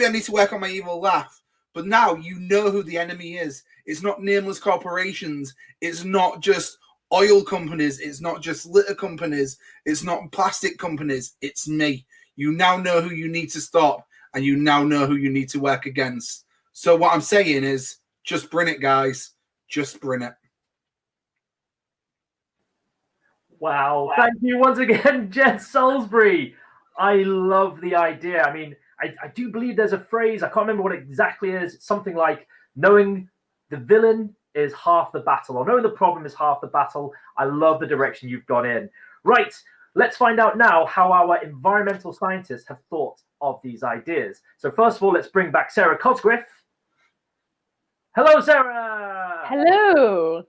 I need to work on my evil laugh. But now you know who the enemy is. It's not nameless corporations. It's not just oil companies. It's not just litter companies. It's not plastic companies. It's me. You now know who you need to stop, and you now know who you need to work against. So what I'm saying is, just bring it, guys. Just bring it. Wow. Thank you once again, Jed Salisbury. I love the idea. I mean, I do believe there's a phrase, I can't remember what it exactly is. It's something like knowing the villain is half the battle, or knowing the problem is half the battle. I love the direction you've gone in. Right, let's find out now how our environmental scientists have thought of these ideas. So first of all, let's bring back Sarah Cosgriff. Hello, Sarah. Hello.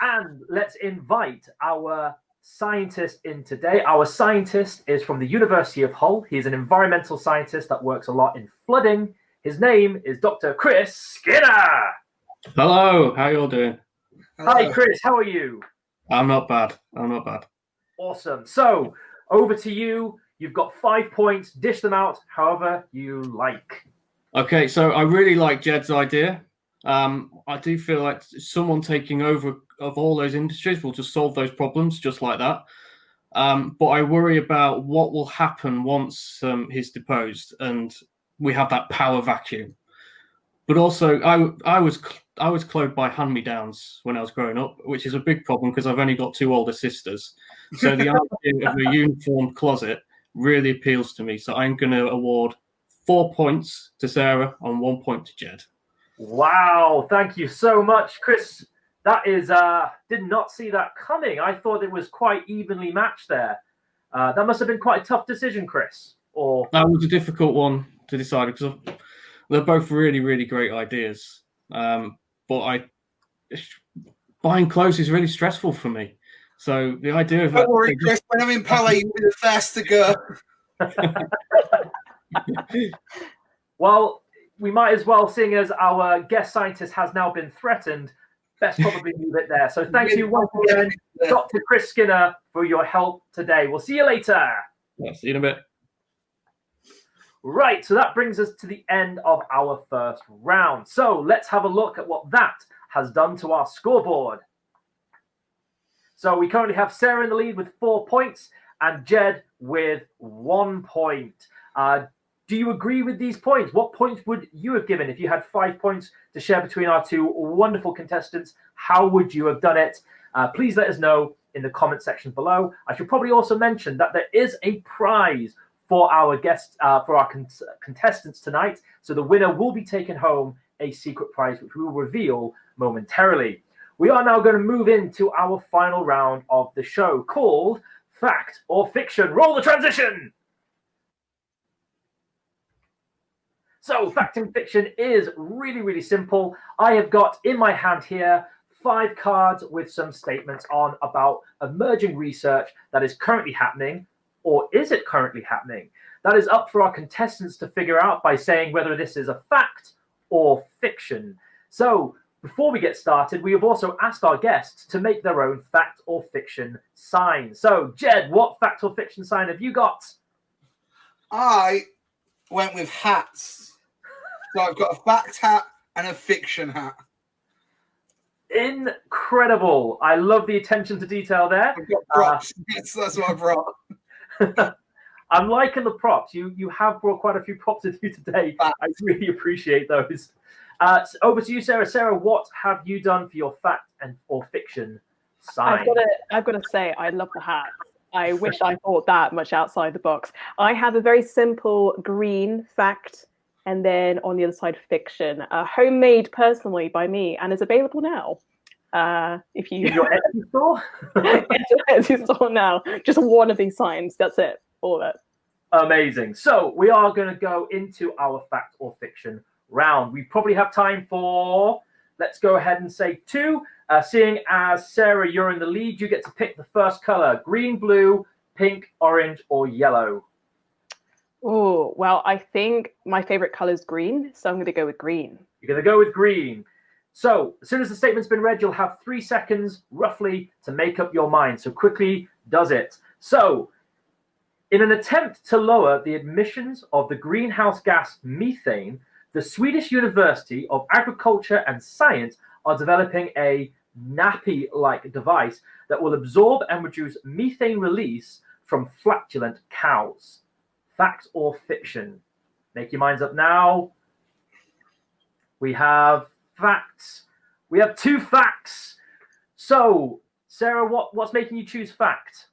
And let's invite our scientist in today. Our scientist is from the University of Hull. He's an environmental scientist that works a lot in flooding. His name is Dr. Chris Skinner. Hello, how you all doing? Hi, Chris. How are you? I'm not bad. Awesome. So, over to you. You've got 5 points. Dish them out however you like. Okay, so I really like Jed's idea. I do feel like someone taking over of all those industries will just solve those problems just like that. But I worry about what will happen once he's deposed and we have that power vacuum. But also, I was clothed by hand-me-downs when I was growing up, which is a big problem because I've only got 2 older sisters. So the idea of a uniform closet really appeals to me. So I'm going to award 4 points to Sarah and 1 point to Jed. Wow, thank you so much, Chris. That is, did not see that coming. I thought it was quite evenly matched there. That must have been quite a tough decision, Chris. Or that was a difficult one to decide because they're both really, really great ideas. But buying clothes is really stressful for me. So the idea of don't worry, Chris. When I'm in Palais, you'll be the first to go. Well, we might as well, seeing as our guest scientist has now been threatened, best probably leave it there. So thank you once again, Dr. Chris Skinner, for your help today. We'll see you later. Yeah, see you in a bit. Right, so that brings us to the end of our first round. So let's have a look at what that has done to our scoreboard. So we currently have Sarah in the lead with 4 points and Jed with 1 point. Do you agree with these points? What points would you have given if you had 5 points to share between our 2 wonderful contestants? How would you have done it? Please let us know in the comment section below. I should probably also mention that there is a prize for our guests, for our contestants tonight. So the winner will be taking home a secret prize, which we will reveal momentarily. We are now going to move into our final round of the show called Fact or Fiction. Roll the transition. So fact and fiction is really, really simple. I have got in my hand here 5 cards with some statements on about emerging research that is currently happening, or is it currently happening? That is up for our contestants to figure out by saying whether this is a fact or fiction. So before we get started, we have also asked our guests to make their own fact or fiction sign. So Jed, what fact or fiction sign have you got? I went with hats. So I've got a fact hat and a fiction hat. Incredible. I love the attention to detail there. I've got props. Yes, that's what I brought. I'm liking the props. You have brought quite a few props with you today. I really appreciate those. So over to you, Sarah. Sarah, what have you done for your fact or fiction sign? I've got to say, I love the hat. I wish I thought that much outside the box. I have a very simple green fact, and then on the other side, fiction. Homemade personally by me, and is available now. If you in your Etsy store? Etsy store now. Just one of these signs. That's it. All of it. Amazing. So we are going to go into our fact or fiction round. We probably have time for, let's go ahead and say 2. Seeing as Sarah, you're in the lead, you get to pick the first color: green, blue, pink, orange, or yellow. Oh, well, I think my favorite color is green, so I'm going to go with green. You're going to go with green. So as soon as the statement's been read, you'll have 3 seconds roughly to make up your mind. So quickly does it. So in an attempt to lower the emissions of the greenhouse gas methane, the Swedish University of Agriculture and Science are developing a nappy-like device that will absorb and reduce methane release from flatulent cows. Fact or fiction? Make your minds up now. We have facts. We have 2 facts. So, Sarah, what's making you choose fact?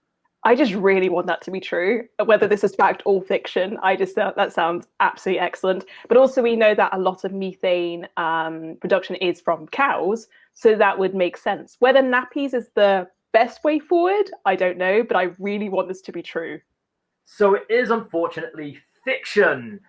I just really want that to be true, whether this is fact or fiction. That sounds absolutely excellent. But also we know that a lot of methane production is from cows, so that would make sense. Whether nappies is the best way forward, I don't know, but I really want this to be true. So it is unfortunately fiction.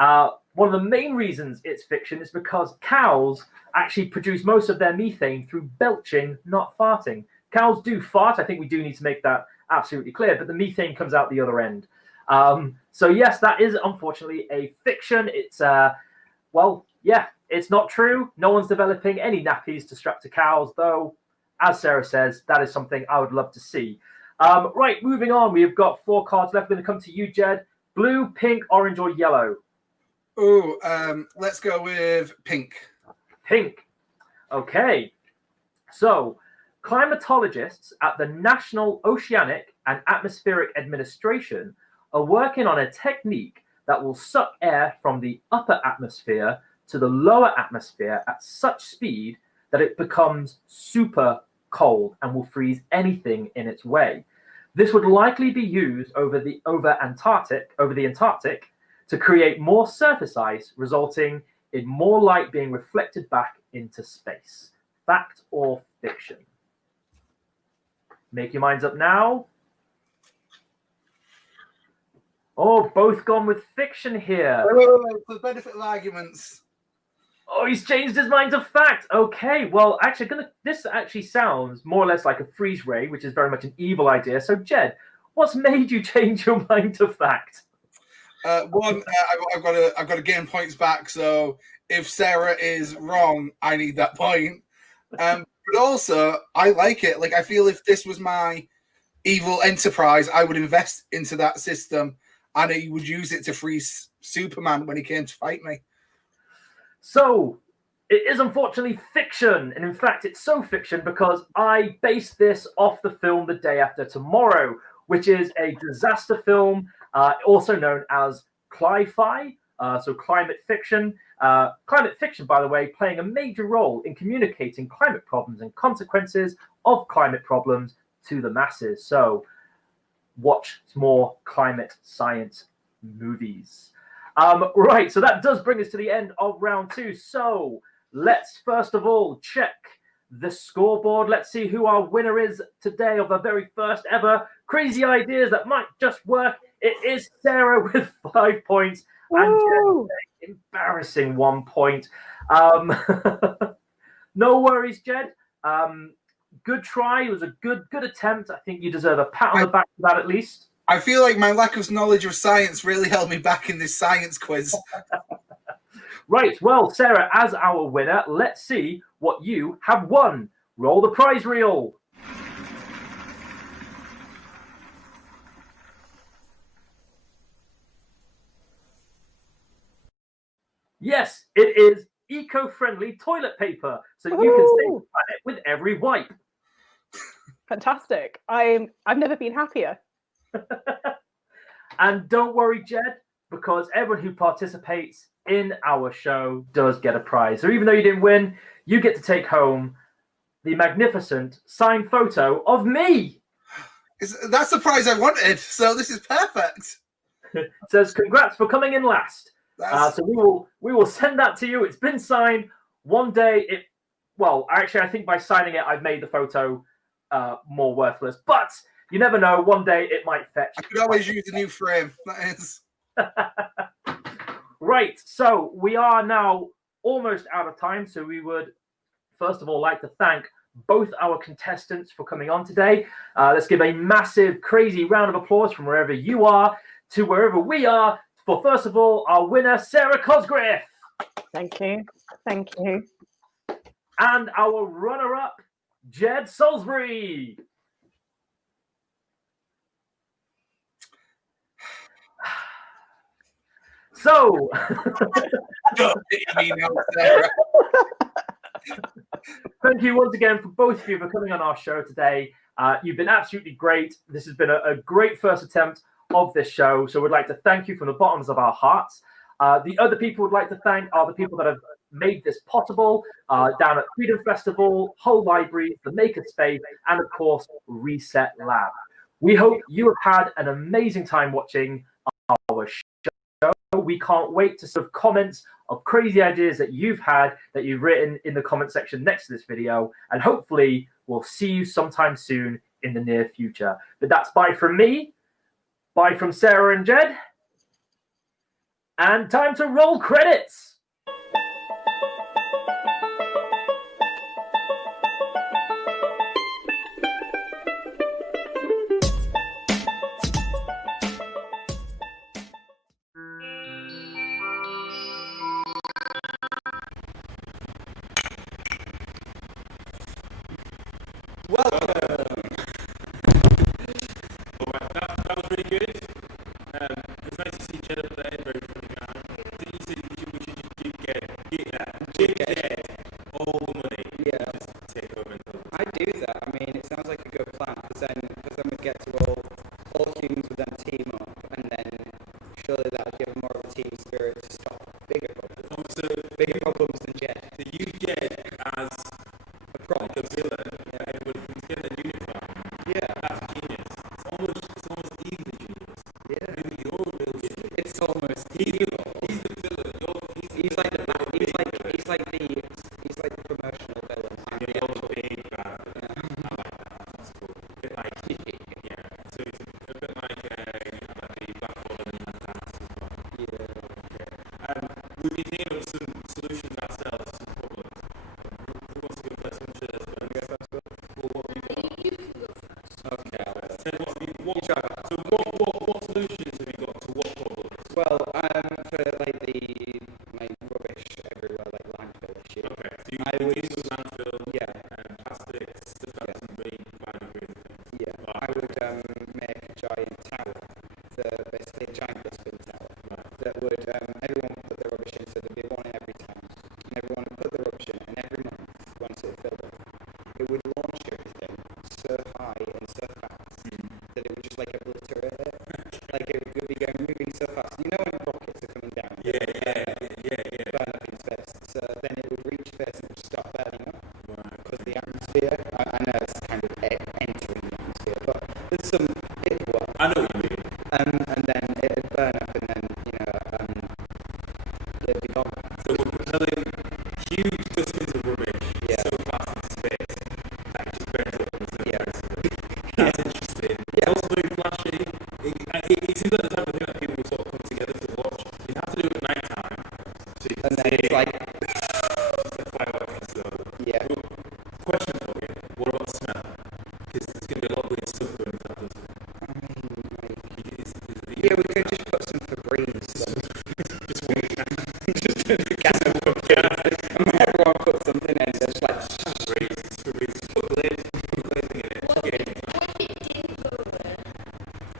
One of the main reasons it's fiction is because cows actually produce most of their methane through belching, not farting. Cows do fart. I think we do need to make that absolutely clear, but the methane comes out the other end. So yes, that is unfortunately a fiction. It's it's not true. No one's developing any nappies to strap to cows, though, as Sarah says, that is something I would love to see. Right, moving on. We have got 4 cards left. We're going to come to you, Jed. Blue, pink, orange, or yellow? Oh, let's go with pink. Pink. Okay. So climatologists at the National Oceanic and Atmospheric Administration are working on a technique that will suck air from the upper atmosphere to the lower atmosphere at such speed that it becomes super cold and will freeze anything in its way. This would likely be used over the Antarctic to create more surface ice, resulting in more light being reflected back into space. Fact or fiction? Make your minds up now. Oh, both gone with fiction here. For the benefit of arguments. Oh, he's changed his mind to fact. Okay, well, actually, this actually sounds more or less like a freeze ray, which is very much an evil idea. So, Jed, what's made you change your mind to fact? I've got to gain points back. So if Sarah is wrong, I need that point. But also, I like it. Like, I feel if this was my evil enterprise, I would invest into that system, and he would use it to freeze Superman when he came to fight me. So it is unfortunately fiction, and in fact, it's so fiction because I based this off the film The Day After Tomorrow, which is a disaster film, also known as cli-fi, so climate fiction. Climate fiction, by the way, playing a major role in communicating climate problems and consequences of climate problems to the masses. So watch more climate science movies. Right, so that does bring us to the end of round 2. So let's first of all check the scoreboard. Let's see who our winner is today of the very first ever Crazy Ideas That Might Just Work. It is Sarah with 5 points. And Jed, embarrassing 1 point. No worries, Jed. Good try. It was a good attempt. I think you deserve a pat on the back for that at least. I feel like my lack of knowledge of science really held me back in this science quiz. Right, well, Sarah, as our winner, let's see what you have won. Roll the prize reel. Yes, it is eco-friendly toilet paper, so you can save the planet with every wipe. Fantastic. I've never been happier. And don't worry, Jed, because everyone who participates in our show does get a prize. So even though you didn't win, you get to take home the magnificent signed photo of me. That's the prize I wanted, so this is perfect. It says, congrats for coming in last. So we will send that to you. It's been signed. One day actually, I think by signing it, I've made the photo more worthless. But you never know. One day it might fetch. I could always use a new frame. That is. Right. So we are now almost out of time. So we would first of all like to thank both our contestants for coming on today. Let's give a massive, crazy round of applause from wherever you are to wherever we are. For first of all, our winner, Sarah Cosgriff. Thank you. Thank you. And our runner-up, Jed Salisbury. So, thank you once again for both of you for coming on our show today. You've been absolutely great. This has been a great first attempt of this show, so we'd like to thank you from the bottoms of our hearts. The other people we'd like to thank are the people that have made this possible, down at Freedom Festival, Hull Library, the Makerspace, and of course, Reset Lab. We hope you have had an amazing time watching our show. We can't wait to sort of comments of crazy ideas that you've had, that you've written in the comment section next to this video, and hopefully we'll see you sometime soon in the near future. But that's bye from me. Bye from Sarah and Jed. And time to roll credits. That was really good. It's nice to see Jed up there, very funny guy. Didn't you say we should just give Jed all the money? Yeah. Just take over and I do that. I mean, it sounds like a good plan because then we get to all humans would then team up, and then surely that would give more of a team spirit to stop bigger problems. Bigger problems than Jed. So you Jed as a problem, like a villain, everybody can get a uniform. Yeah. That's genius. It's almost evil genius. Yeah. You're a real genius. It's almost He's the villain. he's like the promotional villain. You're the big bad villain. I like that. That's cool. A bit like yeah. So it's a bit like you have like the Black Hole and the Dance as well. Yeah. Okay. We've been thinking of some solutions ourselves to some problems. Who wants to go first? I'm sure there's one. Well, what have you got? You can go first. Okay. Ted, what solutions have you got to what problems? Well, for like the rubbish everywhere, like landfill issue. Okay. So I you would- use landfill, Yeah. plastics, stuff that doesn't really biodegradable things. Yeah. Right. I would make a giant tower, basically a giant dustbin tower. Right. That would everyone would put their rubbish in, so there'd be one in every town, and everyone would put their rubbish in, and every month, once it filled up, it would launch everything so high and so fast that it would just like a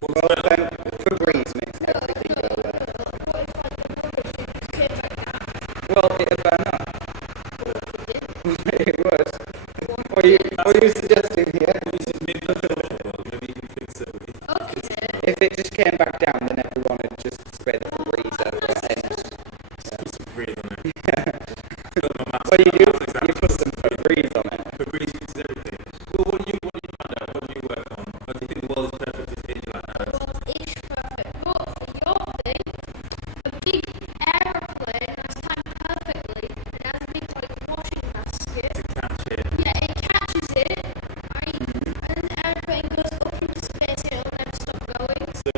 Well, then Febreze makes everything go there. What if like the rubbish just came back down? Well, it'd burn up. It would. What are you suggesting here? Maybe you can fix it. Okay. If it just came back down, then everyone would just spray the Febreze over it. Put some Febreze on it. What do? You put some Febreze on it. Febreze fixes everything. Well, what do you find out? What do you work on? Or do you think the world is perfect as it is like that? Well, it's perfect. But for your thing, a big aeroplane has timed perfectly and has a big like washing basket. To catch it. Yeah, it catches it, right? And then the aeroplane goes up into space and it'll never stop going. So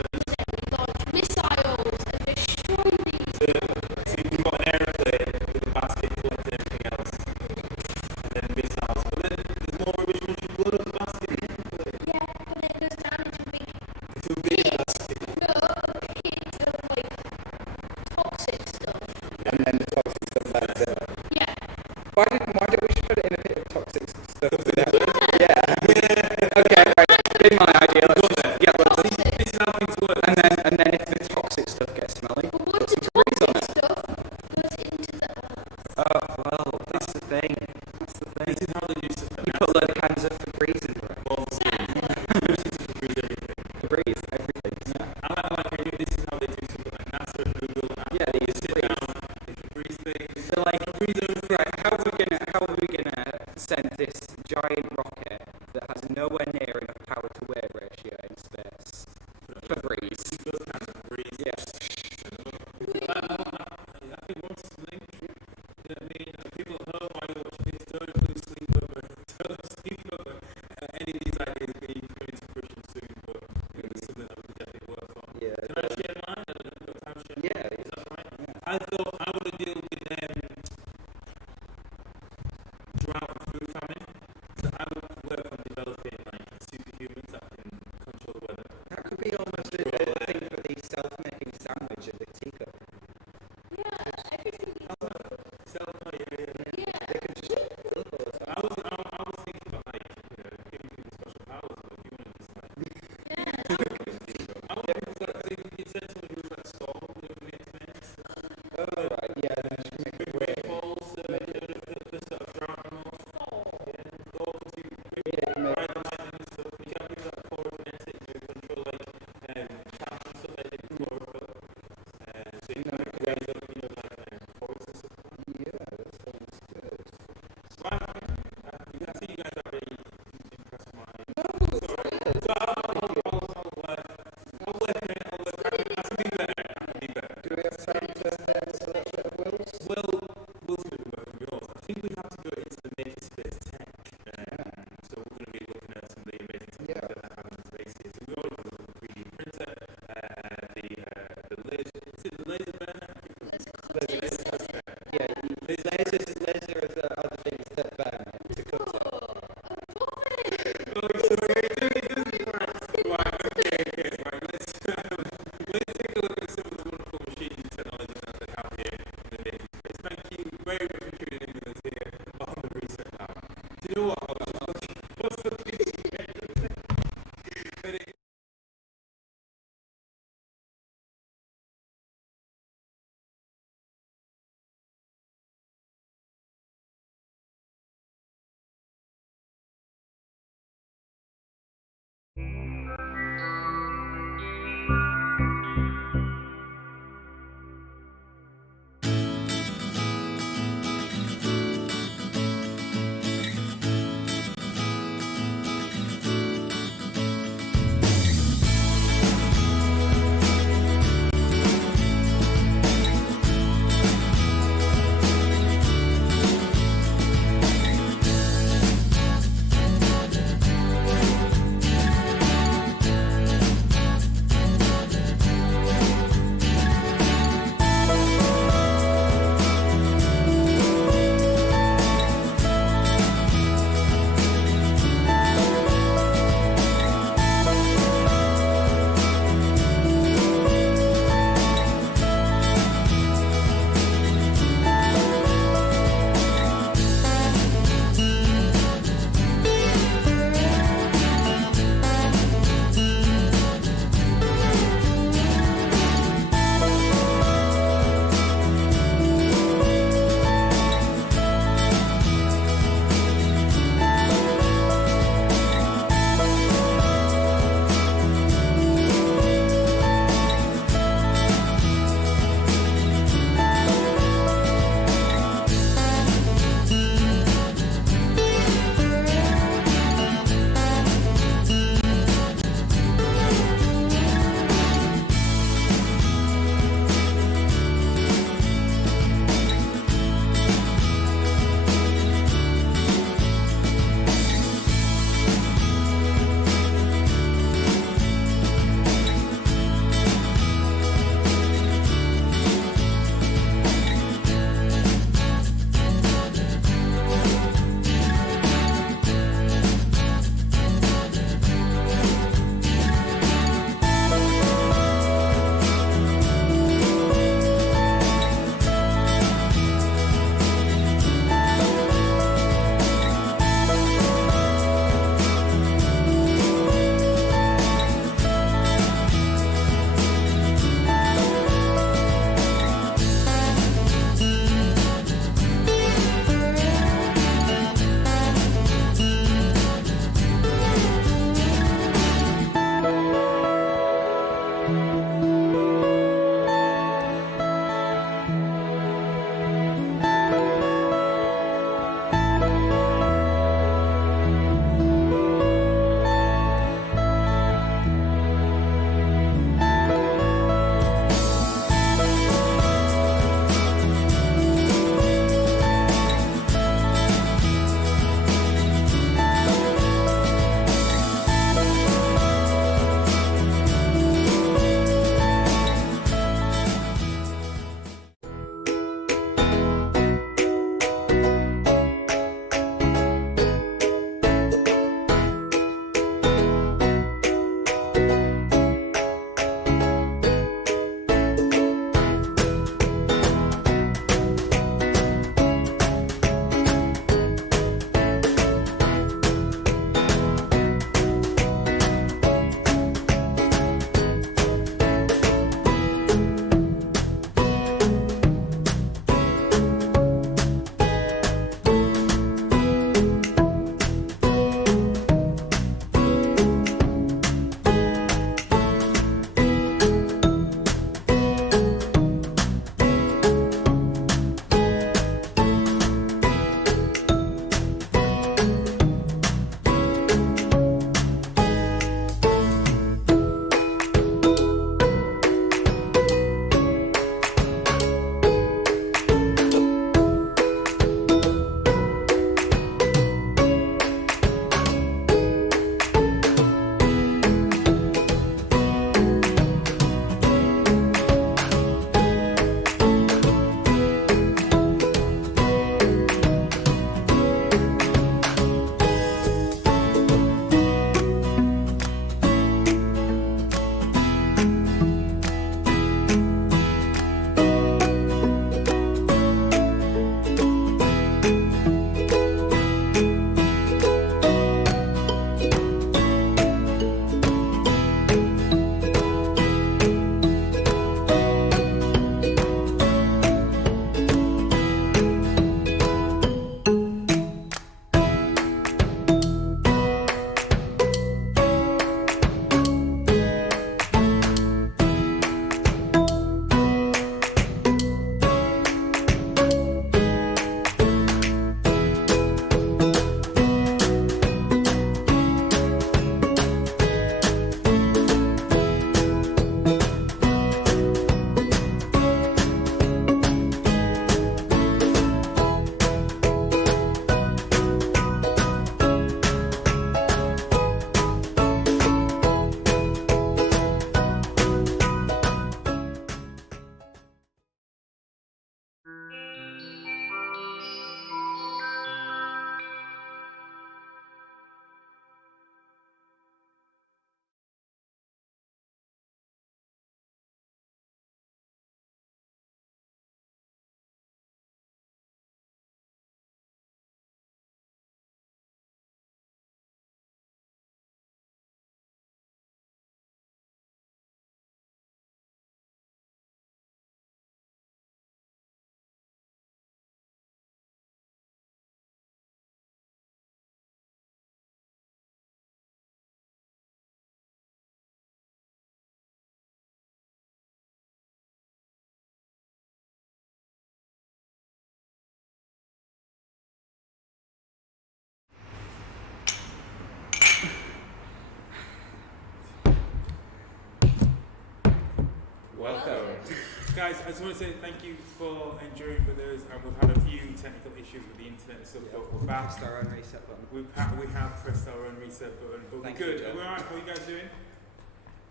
guys, I just want to say thank you for enduring with us, and we've had a few technical issues with the internet and stuff, but we're back. Pressed our own reset button. We have pressed our own reset button, but we're good. Are we alright? How are you guys doing?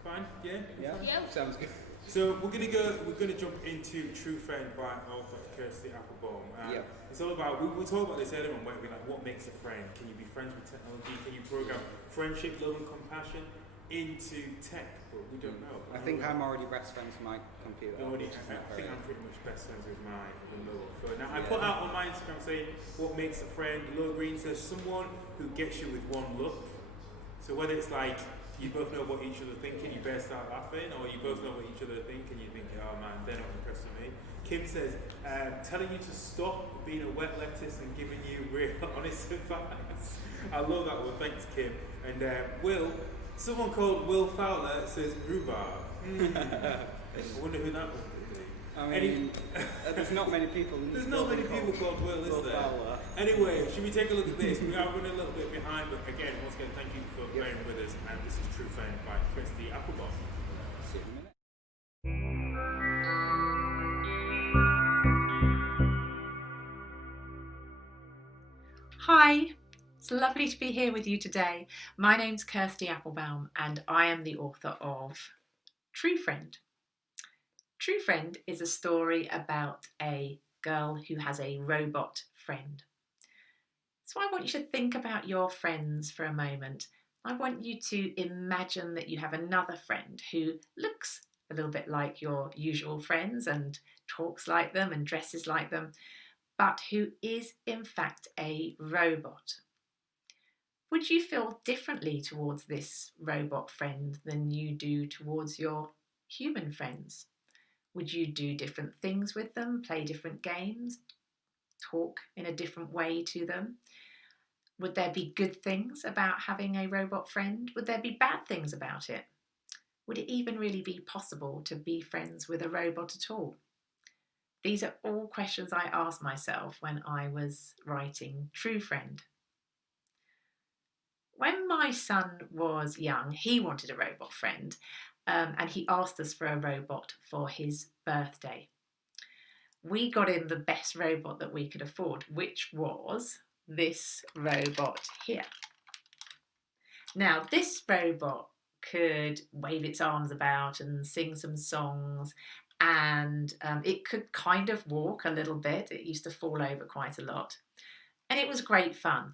Fine? Yeah? Yeah. Sounds good. So we're gonna jump into True Friend by author Kirsty Applebaum. It's all about, we talk about this earlier on, where we're like, what makes a friend? Can you be friends with technology? Can you program friendship, love and compassion into tech? But we don't know. I think I'm already best friends with my computer. I think I'm pretty much best friends with my mobile phone. Now, I put out on my Instagram saying, what makes a friend? Low Green says, someone who gets you with one look. So whether it's like, you both know what each other think and you better start laughing, or you both know what each other think and you think, oh man, they're not impressed with me. Kim says, telling you to stop being a wet lettuce and giving you real honest advice. I love that one, thanks Kim. And Will, someone called Will Fowler says rhubarb. I wonder who that would be. I mean, there's not many people. There's not many people called Will, is there? Fowler. Anyway, should we take a look at this? We are running a little bit behind, but again, once again, thank you for bearing with us. And this is True Friend by Kirsty Applebaum. See you in a minute. Hi, it's lovely to be here with you today. My name's Kirsty Applebaum and I am the author of True Friend. True Friend is a story about a girl who has a robot friend. So I want you to think about your friends for a moment. I want you to imagine that you have another friend who looks a little bit like your usual friends and talks like them and dresses like them, but who is in fact a robot. Would you feel differently towards this robot friend than you do towards your human friends? Would you do different things with them, play different games, talk in a different way to them? Would there be good things about having a robot friend? Would there be bad things about it? Would it even really be possible to be friends with a robot at all? These are all questions I asked myself when I was writing True Friend. When my son was young, he wanted a robot friend, and he asked us for a robot for his birthday. We got him the best robot that we could afford, which was this robot here. Now, this robot could wave its arms about and sing some songs, and it could kind of walk a little bit. It used to fall over quite a lot, and it was great fun.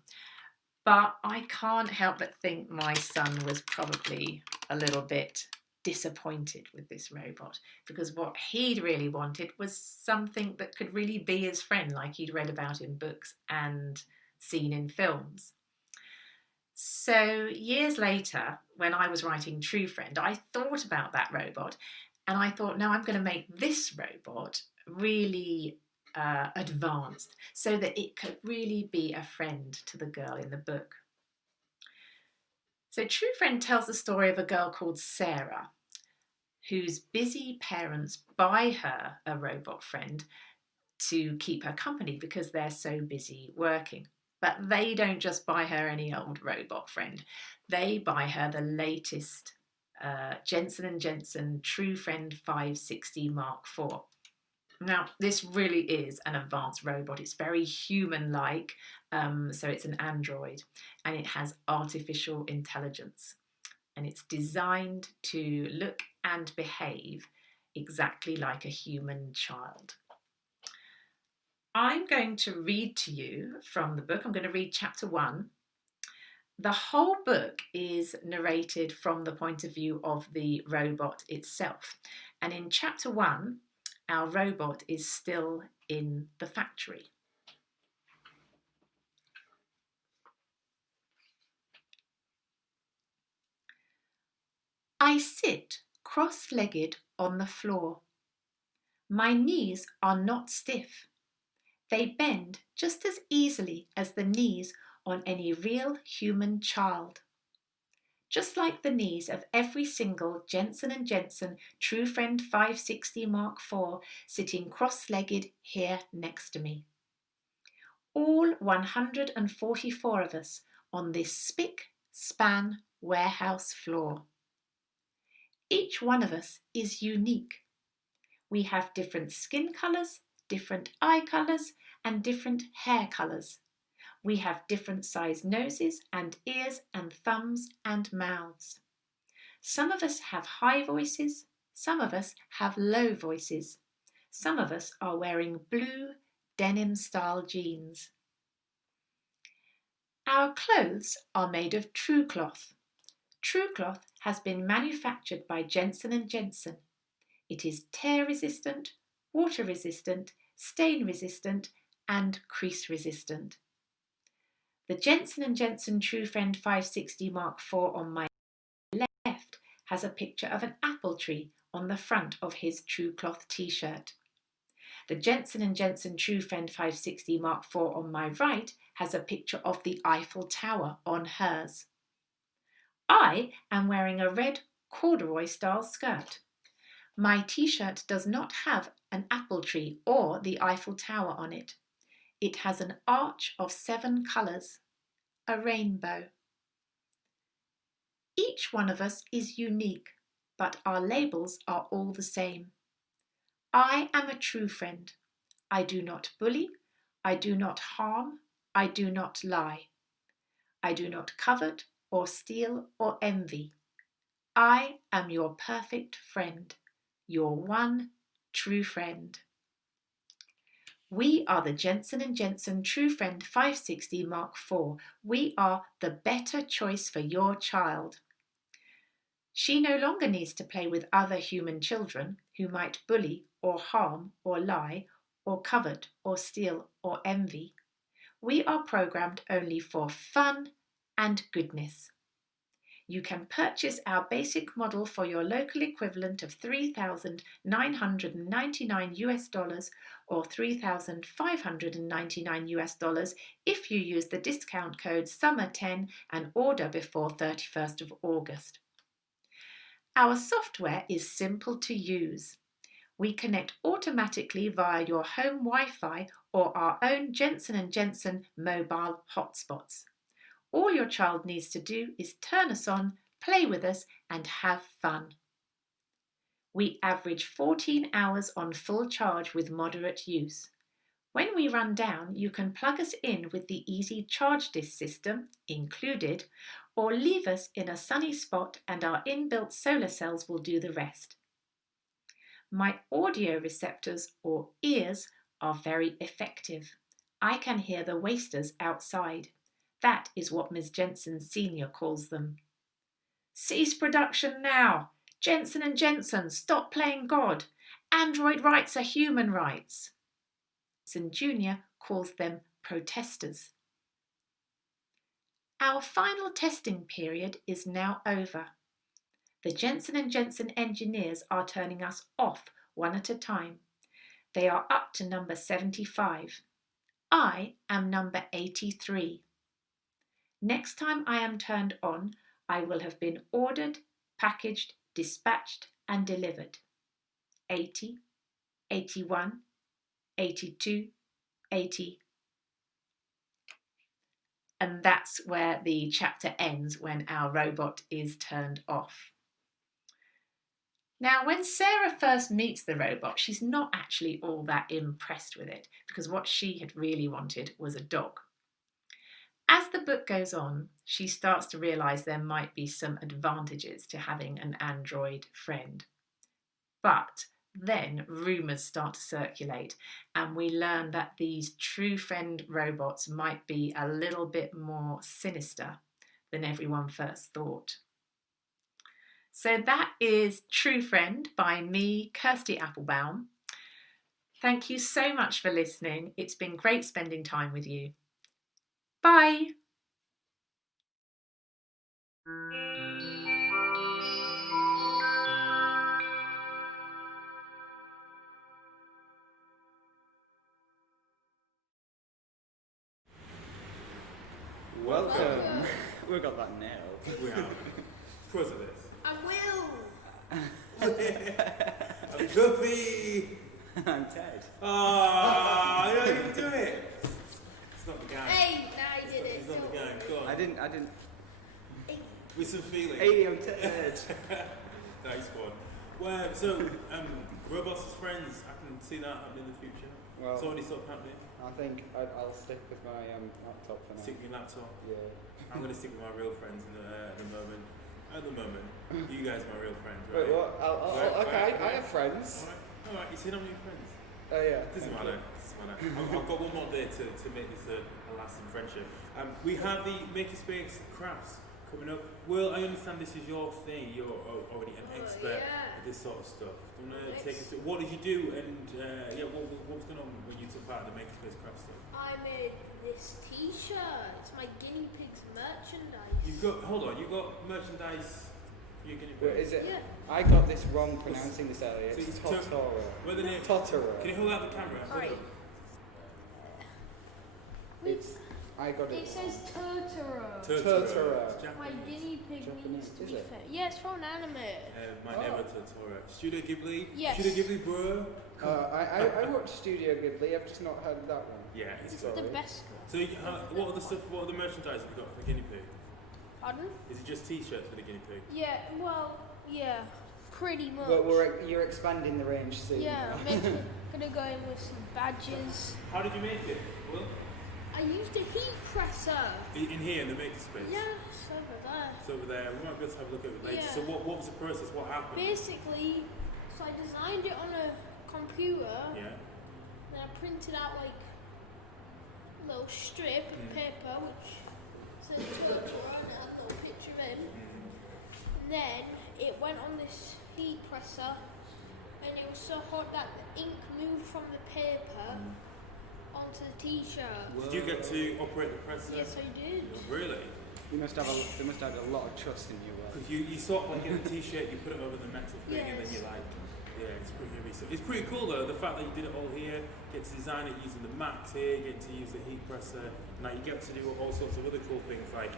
But I can't help but think my son was probably a little bit disappointed with this robot, because what he'd really wanted was something that could really be his friend, like he'd read about in books and seen in films. So years later, when I was writing True Friend, I thought about that robot, and I thought, no, I'm going to make this robot really advanced so that it could really be a friend to the girl in the book. So True Friend tells the story of a girl called Sarah, whose busy parents buy her a robot friend to keep her company because they're so busy working. But they don't just buy her any old robot friend. They buy her the latest Jensen & Jensen True Friend 560 Mark IV. Now, this really is an advanced robot. It's very human-like, so it's an android, and it has artificial intelligence. And it's designed to look and behave exactly like a human child. I'm going to read to you from the book. I'm going to read chapter 1. The whole book is narrated from the point of view of the robot itself. And in chapter 1, our robot is still in the factory. I sit cross-legged on the floor. My knees are not stiff. They bend just as easily as the knees on any real human child. Just like the knees of every single Jensen & Jensen True Friend 560 Mark IV sitting cross-legged here next to me. All 144 of us on this spick-span warehouse floor. Each one of us is unique. We have different skin colours, different eye colours, and different hair colours. We have different sized noses and ears and thumbs and mouths. Some of us have high voices, some of us have low voices. Some of us are wearing blue denim-style jeans. Our clothes are made of true cloth. True cloth has been manufactured by Jensen & Jensen. It is tear-resistant, water-resistant, stain-resistant, and crease-resistant. The Jensen & Jensen True Friend 560 Mark IV on my left has a picture of an apple tree on the front of his True Cloth t-shirt. The Jensen & Jensen True Friend 560 Mark IV on my right has a picture of the Eiffel Tower on hers. I am wearing a red corduroy style skirt. My t-shirt does not have an apple tree or the Eiffel Tower on it. It has an arch of 7 colours, a rainbow. Each one of us is unique, but our labels are all the same. I am a true friend. I do not bully, I do not harm, I do not lie. I do not covet or steal or envy. I am your perfect friend, your one true friend. We are the Jensen & Jensen True Friend 560 Mark IV. We are the better choice for your child. She no longer needs to play with other human children who might bully or harm or lie or covet or steal or envy. We are programmed only for fun and goodness. You can purchase our basic model for your local equivalent of $3,999 or $3,599 if you use the discount code SUMMER10 and order before 31st of August. Our software is simple to use. We connect automatically via your home Wi-Fi or our own Jensen & Jensen mobile hotspots. All your child needs to do is turn us on, play with us, and have fun. We average 14 hours on full charge with moderate use. When we run down, you can plug us in with the easy charge disk system included, or leave us in a sunny spot and our inbuilt solar cells will do the rest. My audio receptors, or ears, are very effective. I can hear the wasters outside. That is what Ms. Jensen Sr. calls them. Cease production now! Jensen & Jensen, stop playing God! Android rights are human rights. Jensen Jr. calls them protesters. Our final testing period is now over. The Jensen & Jensen engineers are turning us off one at a time. They are up to number 75. I am number 83. Next time I am turned on, I will have been ordered, packaged, dispatched and delivered. 80, 81, 82, 80. And that's where the chapter ends, when our robot is turned off. Now, when Sarah first meets the robot, she's not actually all that impressed with it, because what she had really wanted was a dog. As the book goes on, she starts to realise there might be some advantages to having an android friend. But then rumours start to circulate, and we learn that these true friend robots might be a little bit more sinister than everyone first thought. So that is True Friend by me, Kirsty Applebaum. Thank you so much for listening. It's been great spending time with you. Bye. Welcome. We got that nailed. We have. Pros of this. I will. I'm Duffy. I'm Ted. Oh, you're not going to do it. It's not the gang. Hey, no, I did it. It's not the gang. Go on. I didn't. With some feeling. Hey, I'm Ted. Nice one. Well, robots as friends, I can see that happening in the future. Well, It's already sort of happening. I think I'll stick with my laptop for now. Stick with your laptop. Yeah. I'm going to stick with my real friends at the moment. At the moment, you guys are my real friends, right? Wait, what? I have friends. All right. You see how many friends? Oh yeah. Doesn't matter. I've got one more day to make this a lasting friendship. We have the Makerspace crafts coming up. Will, I understand this is your thing. You're already an expert at this sort of stuff. Do you want to take us through? What did you do? And what was going on when you took part in the Makerspace crafts stuff? I made this T-shirt. It's my guinea pig's merchandise. Hold on. You got merchandise for your guinea pig. Wait, is it? Yeah. I got this wrong pronouncing this earlier. So It's it's Totoro. Where the name? Totoro. Can you hold out the camera? Hold Alright. up. I got it. It says Totoro. Totoro. It's My Japanese. guinea pig Japanese, means to is be it? fair. Yeah, it's from an anime. My name is Totoro. Studio Ghibli? Yes. Studio Ghibli, bro? I watched Studio Ghibli. I've just not heard of that one. Yeah, It's it's the Sorry. best So, what are the merchandise have you got for the guinea pig? Pardon? Is it just t-shirts for the guinea pig? Yeah, well, yeah, pretty much. But you're expanding the range soon. Yeah, I'm gonna go in with some badges. How did you make it? Well, I used a heat presser. in here in the makerspace? Yeah, it's over there. It's over there. We might be able to have a look at it later. Yeah. So what was the process? What happened? Basically, so I designed it on a computer. Yeah. Then I printed out like a little strip of paper which says Totoro and it had a little picture in. And then it went on this heat presser and it was so hot that the ink moved from the paper onto the t-shirt. Did you get to operate the presser? Yes, I did. Really? They must have a lot of trust in you. Because you sort of like in the t-shirt, you put it over the metal thing, and then Yes. you're like, yeah, it's pretty heavy. So it's pretty cool though, the fact that you did it all here, get to design it using the max here, get to use the heat presser, now you get to do all sorts of other cool things like,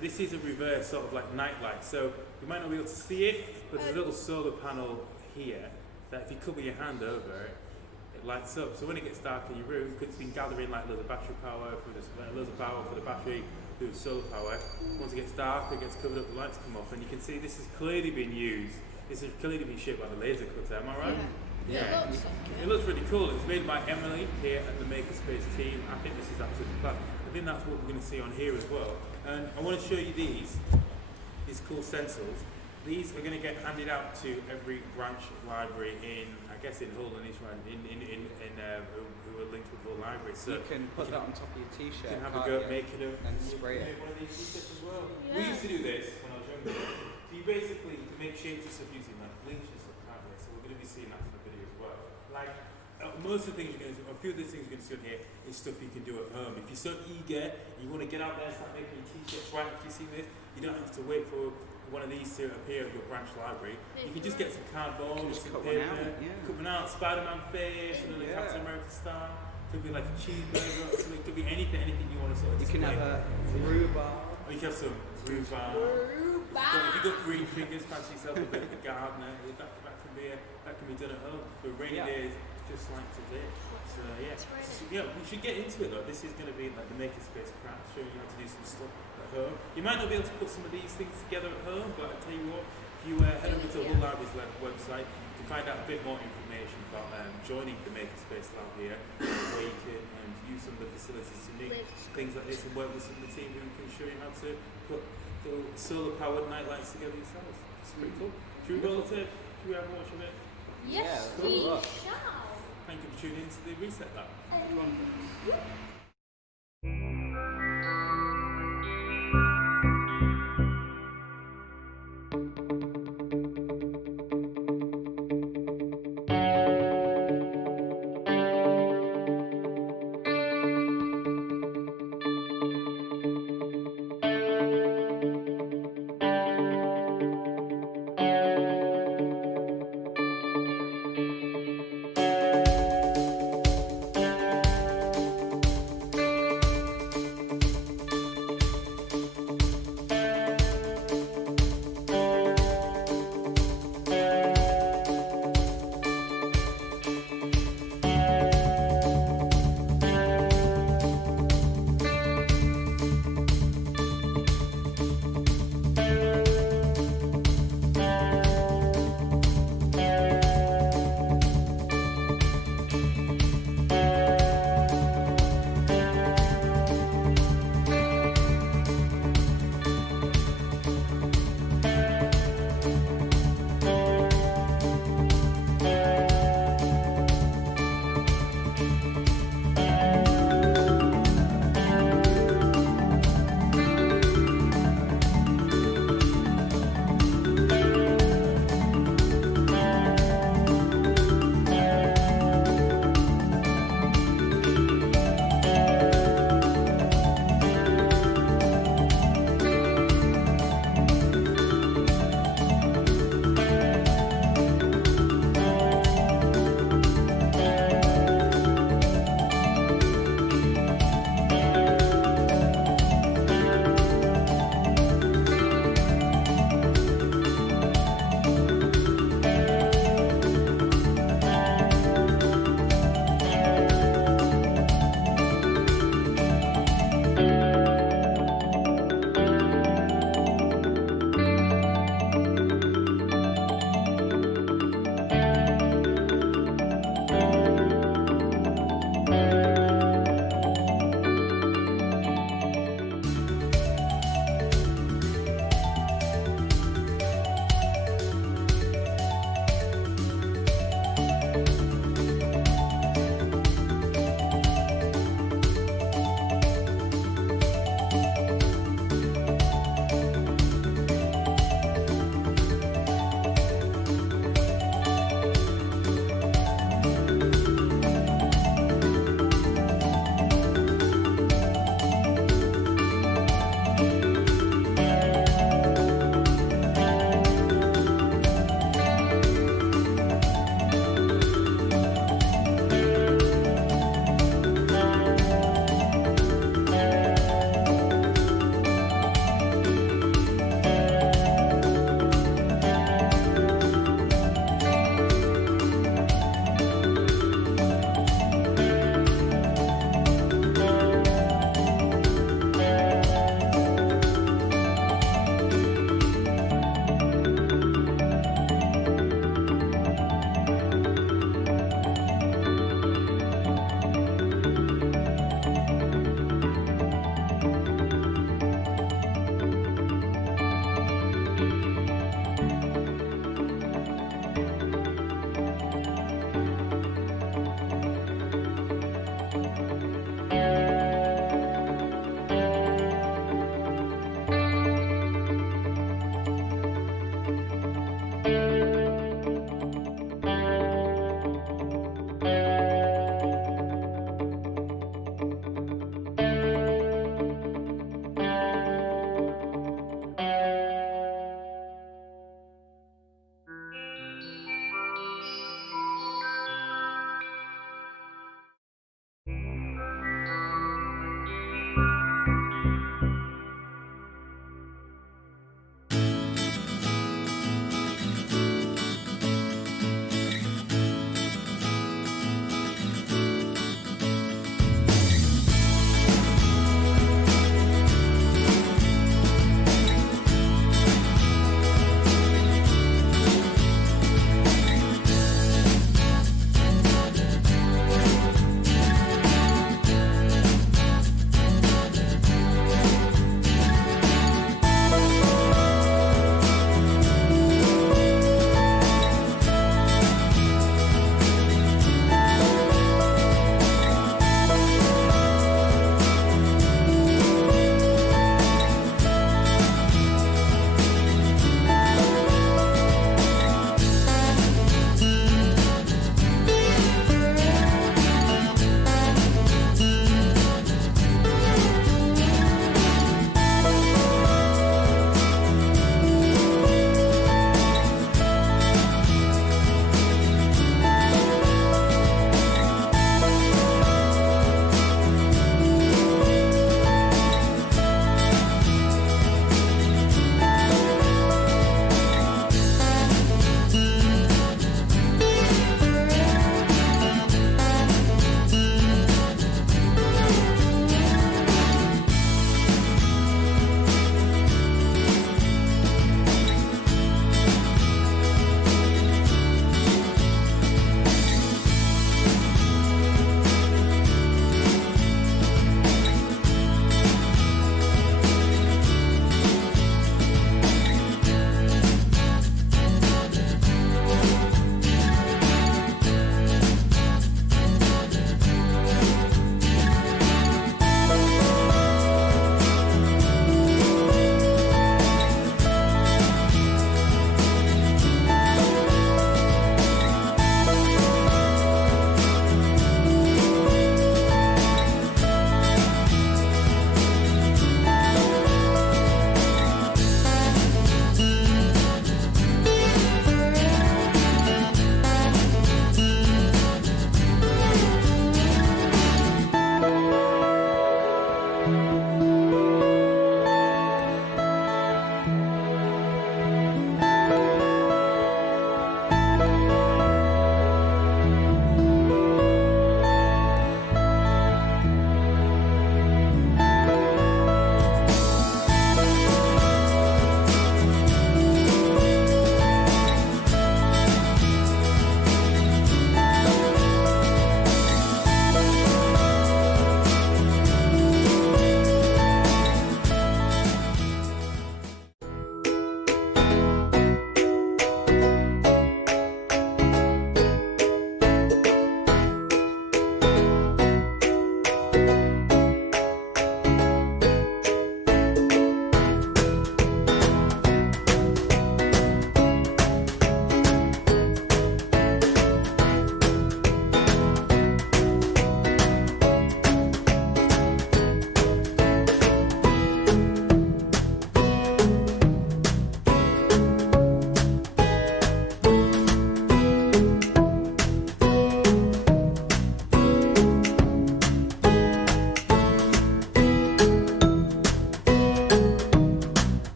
this is a reverse sort of like night light, so you might not be able to see it, but there's a little solar panel here that if you cover your hand over it, it lights up. So when it gets dark in your room, because it's been gathering like loads of battery power, loads of power for the battery, through solar power, once it gets dark, it gets covered up, the lights come off, and you can see this has clearly been used. This has clearly been shipped by the laser cutter, am I right? Yeah. It looks like It looks really cool. It's made by Emily here at the Makerspace team. I think this is absolutely class. I think that's what we're going to see on here as well. And I want to show you these cool stencils. These are going to get handed out to every branch library in, I guess, in Hull and East Rand, who are linked with Hull Library. So you can put that on top of your t-shirt. you can have a go at making them and spray it. Make one of these t-shirts as well. Yeah. We used to do this when I was younger. So you basically make shapes and stuff using like bleach and stuff, can't we? So we're going to be seeing that in the video as well. Like most of the things you're going to do, a few of the things you're going to see on here is stuff you can do at home. If you're so eager, you want to get out there and start making your t-shirts right after you see this, you don't have to wait for one of these to appear at your branch library. You can just get some cardboard, Just some cut one paper, out, yeah. cut one out, Spider-Man face, and then a Yeah. Captain America star. Could be like a cheeseburger or something. Could be anything you want to sort of You can display. have a rhubarb. Or you can have some rhubarb. If you've got green fingers, fancy yourself a bit of a gardener, that can be done at home for rainy days, just like today. So yeah, we should get into it though. This is going to be like the makerspace craft, showing you how to do some stuff at home. You might not be able to put some of these things together at home, but I tell you what, if you head over to Hull Library's website, you can find out a bit more information about joining the Makerspace Lab here, where you can use some of the facilities to make things like this and work with some of the team who can show you how to put solar-powered night lights together yourselves. It's pretty cool. Should we roll it? Should we have a watch of it? Yes, Yeah, we cool. shall. Thank you for tuning in to the Reset Lab.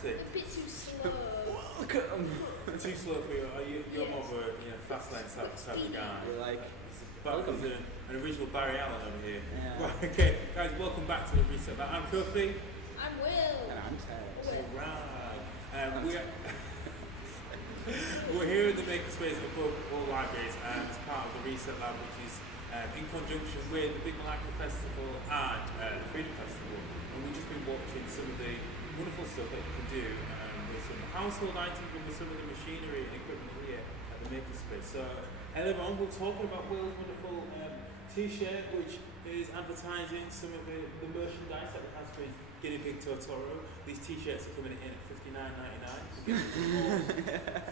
Attic. A bit too slow. Look at them. Too slow for you. Are you? You're more of a fast lane type of guy. We're like, But there's an original Barry Allen over here. Yeah. Right, okay, guys, welcome back to the reset. I'm Kofi. I'm Will. and I'm Terrence. Alright. We're here in the Makerspace of all libraries as part of the Reset Lab, which is in conjunction with the Big Malaca Festival and the Freedom Festival. And we've just been watching some of the wonderful stuff that you can do with some household items and with some of the machinery and equipment here at the Makerspace. So, earlier on, we're talking about Will's wonderful t-shirt, which is advertising some of the merchandise that it has for his Guinea Pig Totoro. These t-shirts are coming in at $59.99.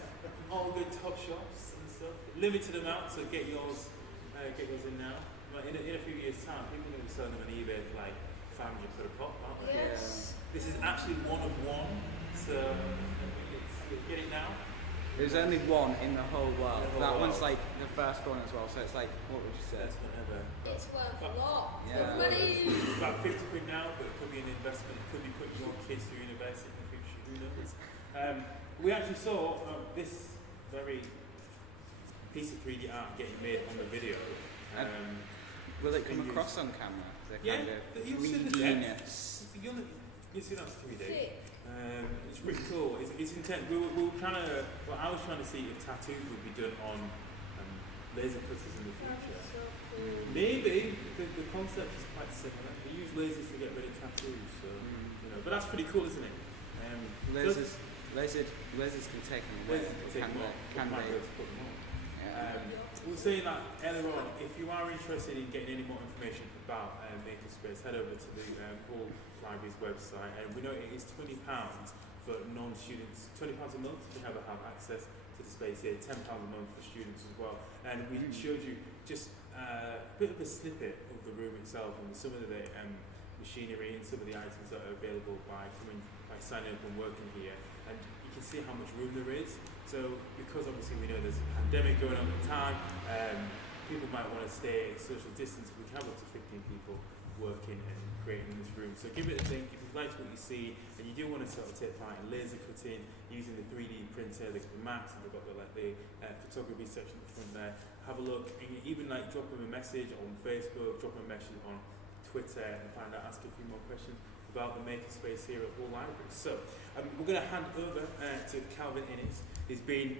All good top shops and stuff. Limited amount, so get yours in now. But in a few years' time, people are going to be selling them on eBay for like 500 quid a pop, aren't they? Yes. This is actually one of one, so get it now. There's only one in the whole world. In the whole That world. one's like the first one as well, so it's like, what would you say? That's whatever. It's worth a lot. Yeah. Money. It's about 50 quid now, but it could be an investment. It could be putting your kids through university in the future. Who knows? We actually saw this very piece of 3D art getting made on the video. Will it come Fingers. across on camera? The Yeah, kind of you'll see the greediness. depth. You'll see that's 3D. Sick. It's pretty cool. It's intense. We were trying to. Well, I was trying to see if tattoos would be done on laser cutters in the future. So cool. Maybe the concept is quite similar. They use lasers to get rid of tattoos, so But that's pretty cool, isn't it? Lasers can take them away. Lasers can take them off. Can Might be they? able to put them on. Yeah. We were saying that earlier on, if you are interested in getting any more information about Makerspace, head over to the Hull Library's website. And we know it is £20 for non-students, £20 a month to have access to the space here, £10 a month for students as well. And we showed you just a bit of a snippet of the room itself and some of the machinery and some of the items that are available by signing up and working here. And you can see how much room there is. So, because obviously we know there's a pandemic going on at the time, people might want to stay social distance. We can have up to 15 people working and creating in this room. So give it a think. If you like what you see and you do want to sort of take part in laser cutting using the 3D printer, they've got the Macs and they've got the photography section at the front there. Have a look and you even like drop them a message on Facebook, drop them a message on Twitter and find out, ask a few more questions about the Makerspace here at Hull Library. So we're going to hand over to Calvin Innes. He's been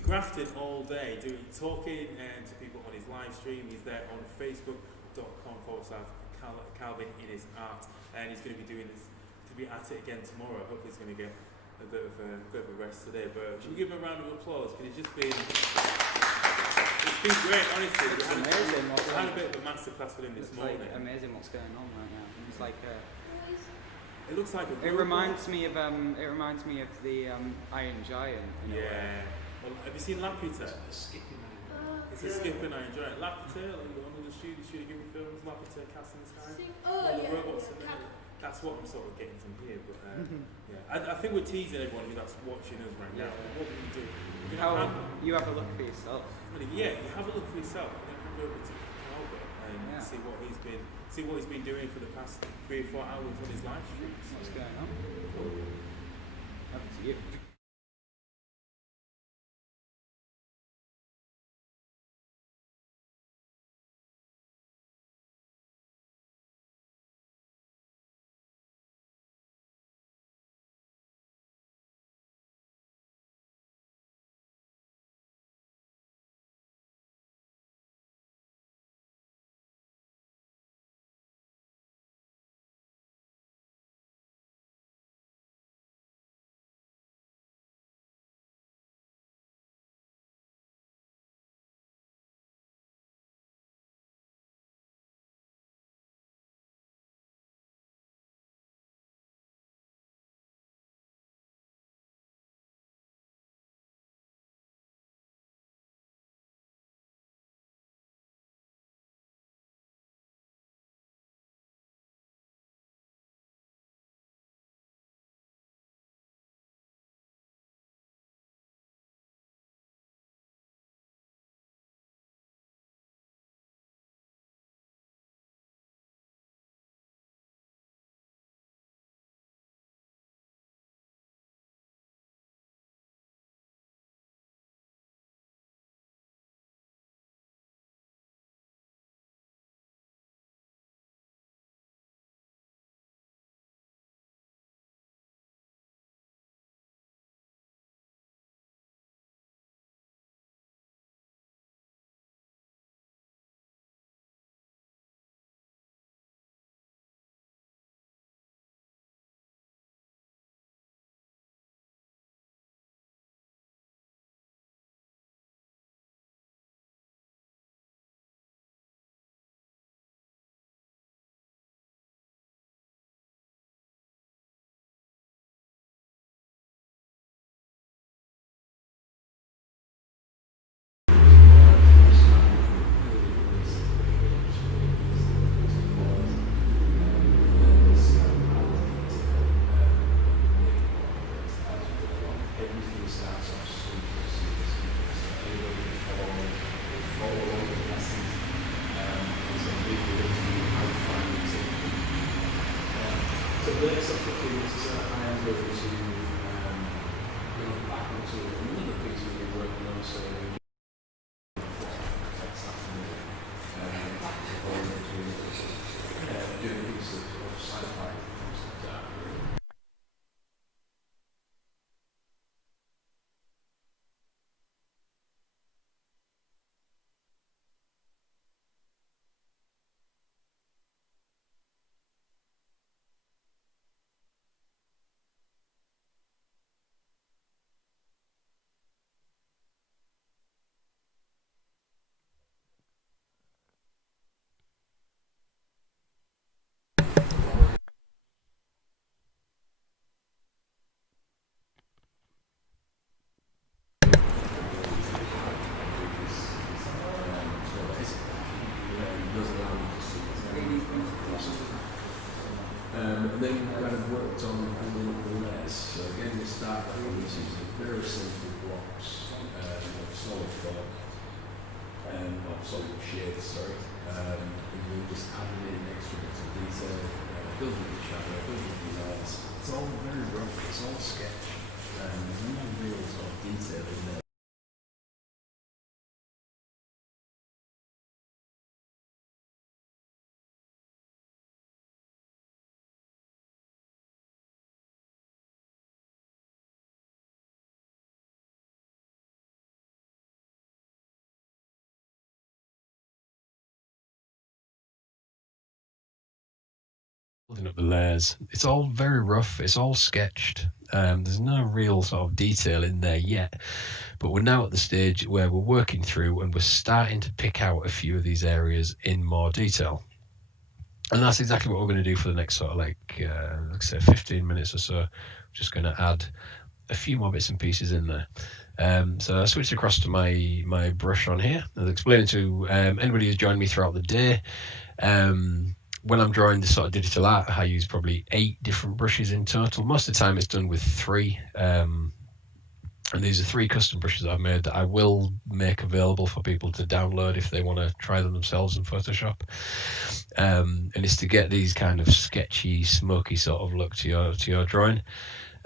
grafted all day, talking to people on his live stream. He's there on facebook.com/Calvin Innes Art, and he's going to be doing this to be at it again tomorrow. Hopefully, he's going to get a bit of a rest today. But should we give him a round of applause? Because it's been great, honestly. It's amazing. We had a bit of a masterclass with him this morning. Like amazing what's going on right now. It's like. It looks like a It reminds me of the Iron Giant. In a way. Well, have you seen Laputa? It's a skipping Iron Giant. Laputa, like one of the shooting Ghibli films, Laputa, Cast in the Sky. Oh, the yeah. robots in there. That's what I'm sort of getting from here. But I think we're teasing everyone that's watching us right now. What will we do? You have a look for yourself. Yeah, you have a look for yourself. We're going to hand over to Calvin and see what he's been doing for the past 3 or 4 hours on his live streams. What's going on? Up to you. really starts off super serious. Anybody can follow along with lessons. There's a big review how far you take. So the next up for kids, I am going to go back onto another piece we've been working on. So doing a piece of sci-fi. And then we kind of worked on building up the layers. So again, we start from using very simple blocks of solid form, of solid shade, sorry. And we just added in extra bits of detail, building the shadow, building the lines. It's all very rough, it's all sketch. There's no real sort of detail in there. Building up the layers. It's all very rough, it's all sketched. There's no real sort of detail in there yet, but we're now at the stage where we're working through and we're starting to pick out a few of these areas in more detail. And that's exactly what we're going to do for the next sort of like say 15 minutes or so. Just going to add a few more bits and pieces in there. So I switched across to my brush on here. I was explaining to anybody who's joined me throughout the day, when I'm drawing this sort of digital art, I use probably 8 different brushes in total. Most of the time it's done with 3. And these are 3 custom brushes that I've made that I will make available for people to download if they want to try them themselves in Photoshop. And it's to get these kind of sketchy, smoky sort of look to your drawing.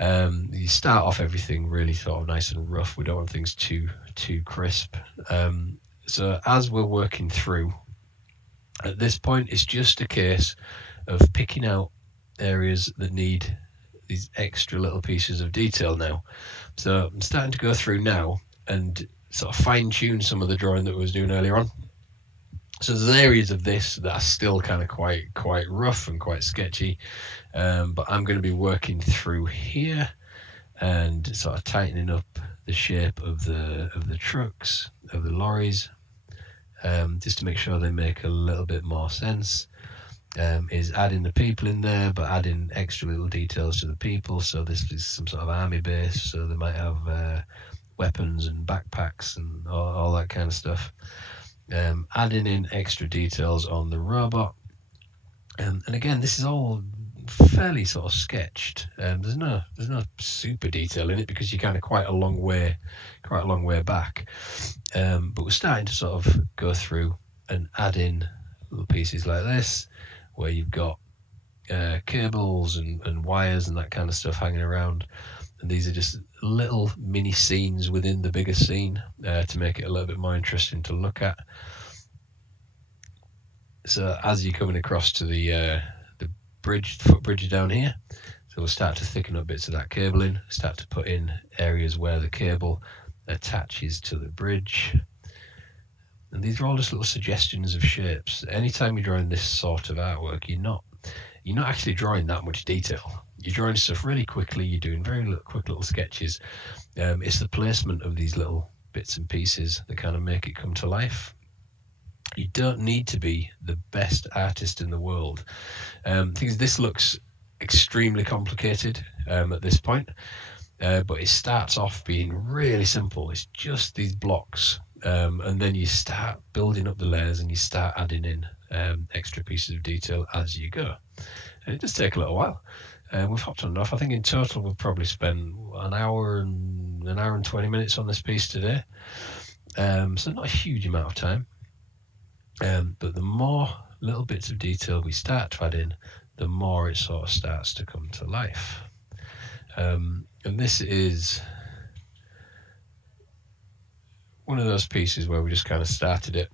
You start off everything really sort of nice and rough. We don't want things too crisp. So as we're working through, at this point, it's just a case of picking out areas that need these extra little pieces of detail now. So I'm starting to go through now and sort of fine tune some of the drawing that I was doing earlier on. So there's areas of this that are still kind of quite rough and quite sketchy, but I'm going to be working through here and sort of tightening up the shape of the trucks, of the lorries, just to make sure they make a little bit more sense. Is adding the people in there, but adding extra little details to the people. So this is some sort of army base, so they might have weapons and backpacks and all that kind of stuff. Adding in extra details on the robot, and again, this is all fairly sort of sketched. There's no super detail in it because you're kind of quite a long way back. But we're starting to sort of go through and add in little pieces like this, where you've got cables and wires and that kind of stuff hanging around. And these are just little mini scenes within the bigger scene to make it a little bit more interesting to look at. So as you're coming across to the footbridge down here, so we'll start to thicken up bits of that cabling, start to put in areas where the cable attaches to the bridge. And these are all just little suggestions of shapes. Anytime you're drawing this sort of artwork, you're not actually drawing that much detail. You're drawing stuff really quickly, you're doing very quick little sketches. It's the placement of these little bits and pieces that kind of make it come to life. You don't need to be the best artist in the world. Things this looks extremely complicated at this point, but it starts off being really simple. It's just these blocks, and then you start building up the layers and you start adding in extra pieces of detail as you go. And it does take a little while. We've hopped on and off. I think in total we've probably spent an hour and an hour and 20 minutes on this piece today. So not a huge amount of time. But the more little bits of detail we start to add in, the more it sort of starts to come to life. And this is one of those pieces where we just kind of started it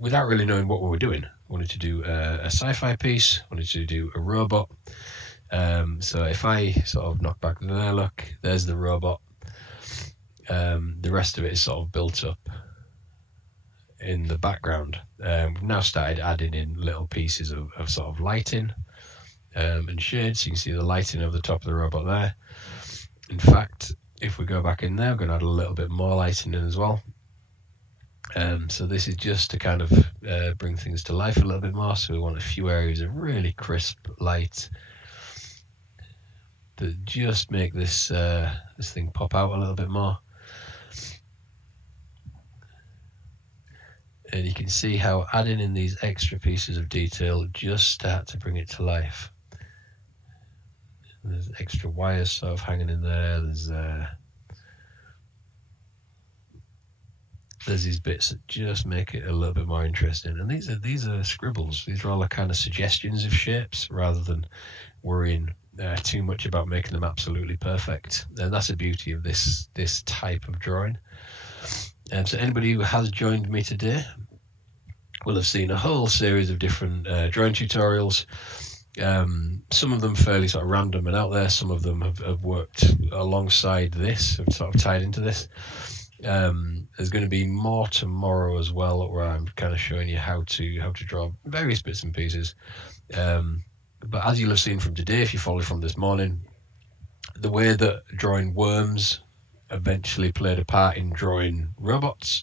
without really knowing what we were doing. Wanted to do a sci-fi piece, wanted to do a robot. So if I sort of knock back there, look, there's the robot. The rest of it is sort of built up in the background. We've now started adding in little pieces of sort of lighting and shades. You can see the lighting over the top of the robot there. In fact, if we go back in there, we're going to add a little bit more lighting in as well. So this is just to kind of bring things to life a little bit more. So we want a few areas of really crisp light that just make this this thing pop out a little bit more. And you can see how adding in these extra pieces of detail just start to bring it to life. There's extra wires sort of hanging in there. There's these bits that just make it a little bit more interesting. And these are scribbles. These are all kind of suggestions of shapes rather than worrying too much about making them absolutely perfect. And that's the beauty of this type of drawing. So anybody who has joined me today will have seen a whole series of different drawing tutorials. Some of them fairly sort of random and out there. Some of them have worked alongside this, have sort of tied into this. There's going to be more tomorrow as well, where I'm kind of showing you how to draw various bits and pieces. But as you'll have seen from today, if you follow from this morning, the way that drawing worms eventually played a part in drawing robots.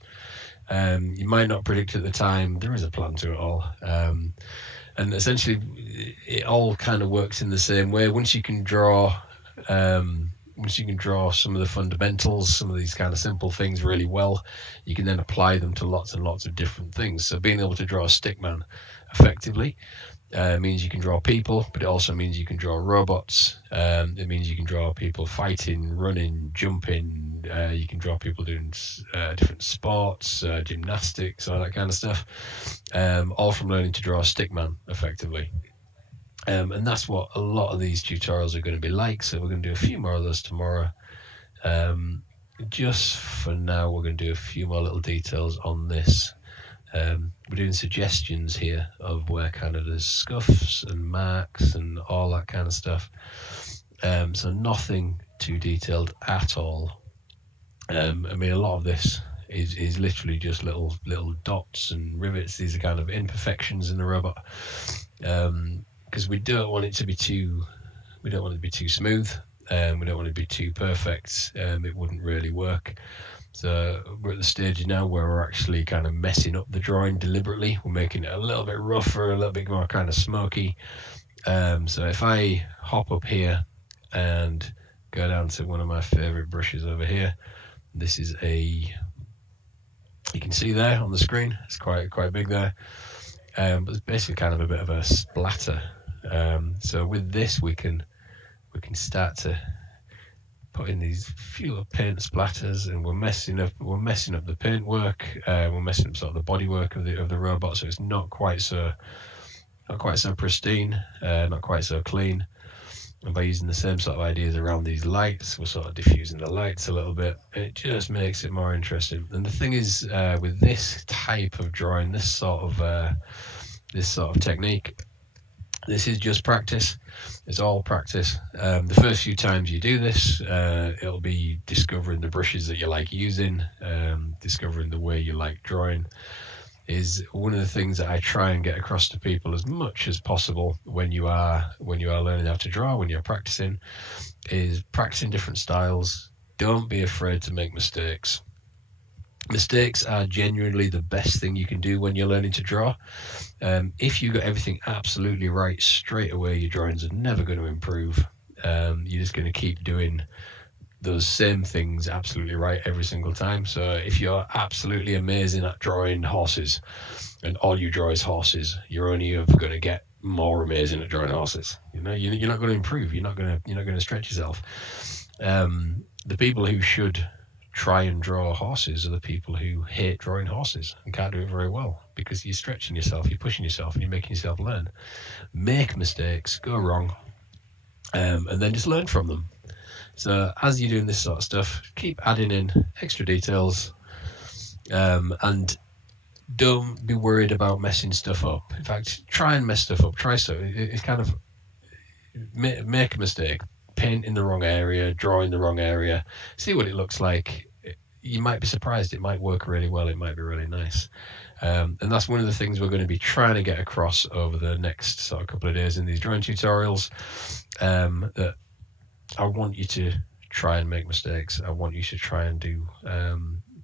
You might not predict at the time, there is a plan to it all. And essentially it all kind of works in the same way. Once you can draw some of the fundamentals, some of these kind of simple things really well, you can then apply them to lots and lots of different things. So being able to draw a stickman effectively means you can draw people, but it also means you can draw robots. It means you can draw people fighting, running, jumping. You can draw people doing different sports, gymnastics, all that kind of stuff, all from learning to draw a stickman effectively. And that's what a lot of these tutorials are going to be like. So we're going to do a few more of those tomorrow. Just for now, we're going to do a few more little details on this. We're doing suggestions here of where kind of there's scuffs and marks and all that kind of stuff. So nothing too detailed at all. I mean, a lot of this is literally just little dots and rivets. These are kind of imperfections in the robot. Because we don't want it to be too smooth. We don't want it to be too perfect. It wouldn't really work. So we're at the stage now where we're actually kind of messing up the drawing deliberately. We're making it a little bit rougher, a little bit more kind of smoky. So if I hop up here and go down to one of my favorite brushes over here, this is you can see there on the screen, it's quite big there. But it's basically kind of a bit of a splatter. So with this, we can start to put in these few little paint splatters, and we're messing up the paint work. We're messing up sort of the body work of the robot, so it's not quite so pristine, not quite so clean. And by using the same sort of ideas around these lights, we're sort of diffusing the lights a little bit. It just makes it more interesting. And the thing is, with this type of drawing, this sort of technique, this is just practice. It's all practice. The first few times you do this, it'll be discovering the brushes that you like using, discovering the way you like drawing. Is one of the things that I try and get across to people as much as possible when you are learning how to draw, when you're practicing, is practicing different styles. Don't be afraid to make mistakes. Mistakes are genuinely the best thing you can do when you're learning to draw. If you got everything absolutely right straight away, your drawings are never going to improve. You're just going to keep doing those same things absolutely right every single time. So if you're absolutely amazing at drawing horses and all you draw is horses, you're only ever going to get more amazing at drawing horses. You know, you're not going to improve. You're not going to stretch yourself. The people who should try and draw horses are the people who hate drawing horses and can't do it very well, because you're stretching yourself, you're pushing yourself, and you're making yourself learn. Make mistakes, go wrong, and then just learn from them. So as you're doing this sort of stuff, keep adding in extra details, and don't be worried about messing stuff up. In fact, try and mess stuff up. It's kind of make a mistake, paint in the wrong area, draw in the wrong area, see what it looks like. You might be surprised. It might work really well. It might be really nice. And that's one of the things we're going to be trying to get across over the next sort of couple of days in these drawing tutorials, that I want you to try and make mistakes. I want you to try and do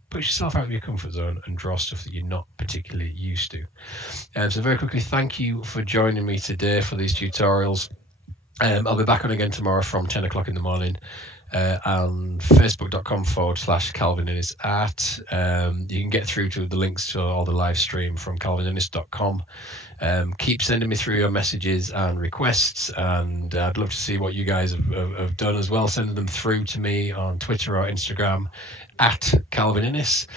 push yourself out of your comfort zone and draw stuff that you're not particularly used to. So very quickly, thank you for joining me today for these tutorials. I'll be back on again tomorrow from 10 o'clock in the morning on facebook.com/Calvin Innes Art. You can get through to the links to all the live stream from calvininnes.com. Keep sending me through your messages and requests, and I'd love to see what you guys have done as well. Send them through to me on Twitter or Instagram at Calvin Innes.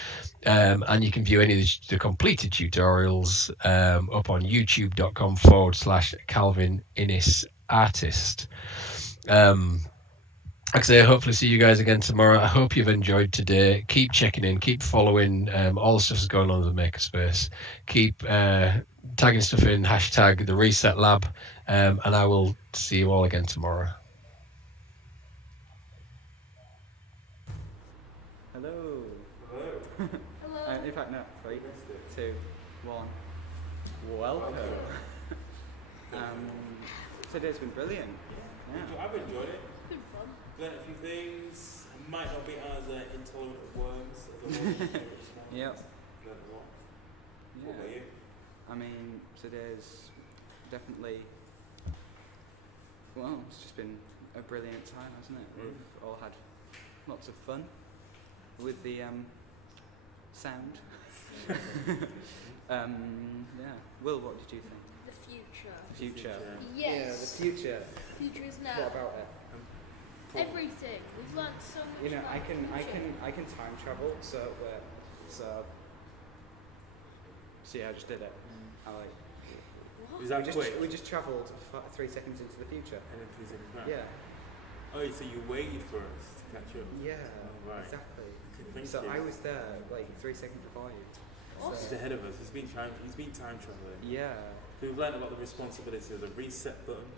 And you can view any of the completed tutorials up on youtube.com/Calvin Innes Artist. Like I say, hopefully see you guys again tomorrow. I hope you've enjoyed today. Keep checking in, keep following all the stuff that's going on in the Makerspace. Keep tagging stuff in, hashtag the Reset Lab, and I will see you all again tomorrow. Hello. Hello. In fact, no. 3, 2, 1. Welcome. Today's been brilliant. Yeah. I've enjoyed it. It's been fun. Learned a few things. I might not be as intolerant of worms as I was. Yep. Learned a lot. Yeah. What about you? I mean, today's definitely, well, it's just been a brilliant time, hasn't it? We've all had lots of fun with the sound. Yeah. Will, what did you think? The future. The future. Yes. Yeah, the future. Future is now. What about it? Everything. We've learned so much. You know, about I can time travel. So see, I just did it. I like. What? Is that quick? We just travelled 3 seconds into the future. And then 3 seconds back? Yeah. Oh, so you waited for us to catch up? Yeah. Oh, right. Exactly. Thank So you. I was there like 3 seconds before you. He's ahead of us. He's been time traveling. Yeah. So we've learned about the responsibility of the reset button.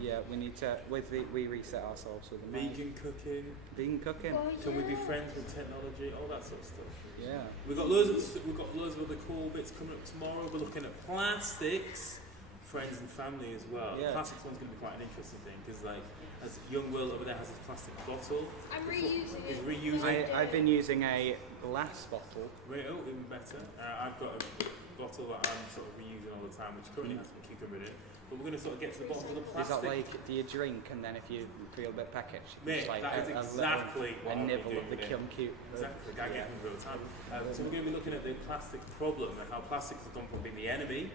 Yeah, we need to. We reset ourselves with the Vegan cooking. Vegan cooking. Oh, Can we be yeah. friends with technology? All that sort of stuff. Yeah. We've got loads of other cool bits coming up tomorrow. We're looking at plastics, friends and family as well. Yeah. The plastics one's going to be quite an interesting thing because, like, as young Will over there has his plastic bottle. I'm reusing He's it. reusing. I've been using a glass bottle. Oh, even better. I've got a bottle that I'm sort of reusing all the time, which currently has some cucumber in it. But we're going to sort of get to the bottom of the Is plastic. that like, do you drink and then if you feel a bit peckish, Mate, just like that is exactly what a I'll be nibble of doing the today. cum-cute. Exactly, I get hungry all the time. So we're going to be looking at the plastic problem and how plastics have gone from being the enemy.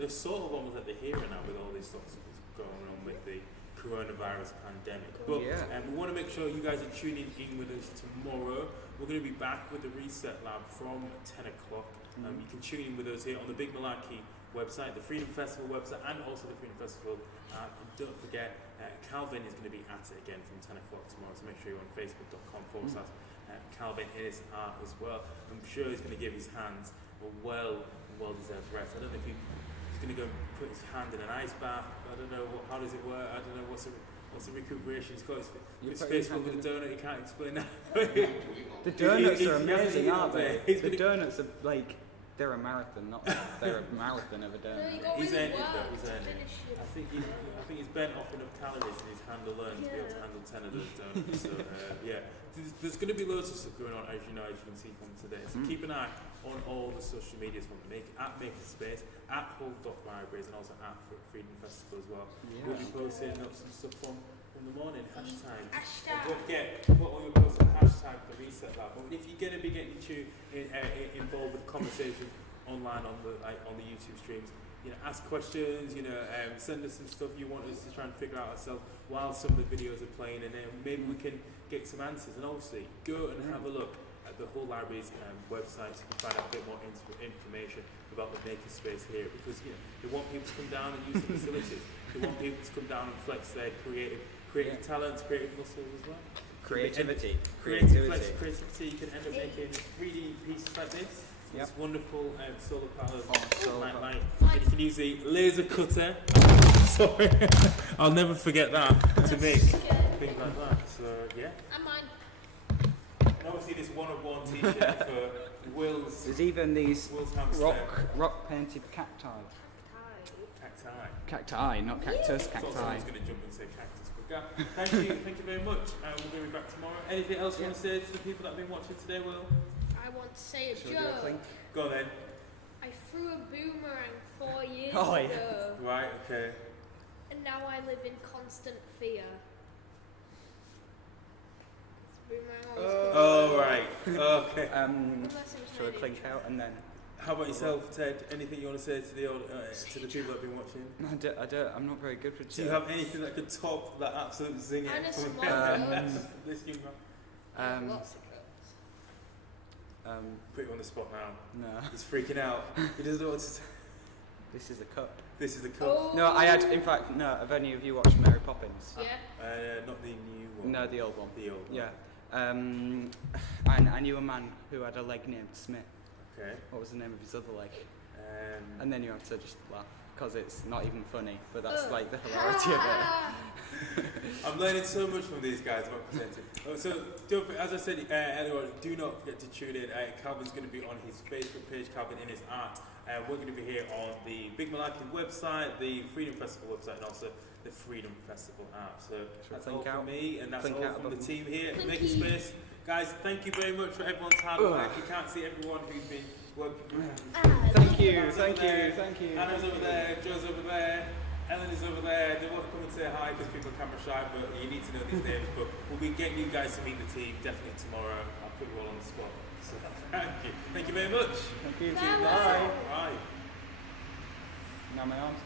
They're sort of almost like the hero now with all these sorts of things going on with the coronavirus pandemic. But we want to make sure you guys are tuning in with us tomorrow. We're going to be back with the Reset Lab from 10 o'clock. You can tune in with us here on the Big Malarkey website, the Freedom Festival website, and also the Freedom Festival. And don't forget, Calvin is going to be at it again from 10 o'clock tomorrow, so make sure you're on facebook.com/Calvin Innes Art as well. I'm sure he's going to give his hands a well-deserved rest. I don't know if he's going to go and put his hand in an ice bath. I don't know, how does it work? I don't know what's the recuperation. He's got his face full with a donut, he can't explain that. The donuts are amazing, aren't they? The donuts are like, they're a marathon, not they're a marathon of a donut. He's earned it though, he's earned it. I think he's burnt off enough calories in his hand alone to be able to handle 10 of those donuts. So yeah, there's going to be loads of stuff going on, as you can see from today. So keep an eye on all the social medias from at Makerspace, at Hull.Libraries, and also at Freedom Festival as well. Yeah. We'll be posting up some stuff from the morning, hashtag. And don't forget, put all your posts on hashtag the Reset Lab. But if you're going to be getting involved with conversations online on the YouTube streams, ask questions, send us some stuff you want us to try and figure out ourselves while some of the videos are playing, and then maybe we can get some answers. And obviously, go and have a look at the whole library's website so you can find out a bit more information about the makerspace here, because they want people to come down and use the facilities. They want people to come down and flex their creative talents, creative muscles as well. Creativity. Creativity. You can end up making 3D pieces like this. Yep. It's wonderful solar powered solar light. And you can use the laser cutter. Sorry, I'll never forget that to make things like that. So yeah. And mine. And obviously this one-of-one T-shirt for Will's. There's even these Will's hamster. rock painted cacti. Cacti, not cactus. I thought Cacti. someone was going to jump and say cactus. But thank you very much. We're going to be back tomorrow. Anything else you want to say to the people that have been watching today, Will? I want to say a Shall we do a joke. clink? Go on then. I threw a boomerang 4 years Oh, yeah. ago, Right, okay. and now I live in constant fear. This boomerang always comes Oh, right. Okay. unless it was Shall we raining. clink out and then? How about yourself, Ted? Anything you want to say to the people that have been watching? I don't. I'm not very good with. Do you have anything that could top that absolute zinger And a from small this young man? Lots of cuts. Put you on the spot now. No. He's freaking out. He doesn't know what to say. This is a cup. This is the cup. Oh. No, I had. In fact, no. Have any of you watched Mary Poppins? Yeah. Not the new one. No, the old one. The old one. Yeah. I knew a man who had a leg named Smith. Okay. What was the name of his other leg? And then you have to just laugh because it's not even funny, but that's like the hilarity of it. I'm learning so much from these guys about presenting. So, as I said earlier, do not forget to tune in. Calvin's going to be on his Facebook page, Calvin in his art. We're going to be here on the Big Malaki website, the Freedom Festival website, and also the Freedom Festival app. So that's all from me, and that's all from the team here at Makerspace. Guys, thank you very much for everyone's hard work. You can't see everyone who's been working. Thank you. Anna's over there, Joe's over there, Ellen is over there. They won't come and say hi because people are camera shy, but you need to know these names. But we'll be getting you guys to meet the team definitely tomorrow. I'll put you all on the spot. So thank you. Thank you very much. Thank you. Bye. Bye. Bye. Now my arms.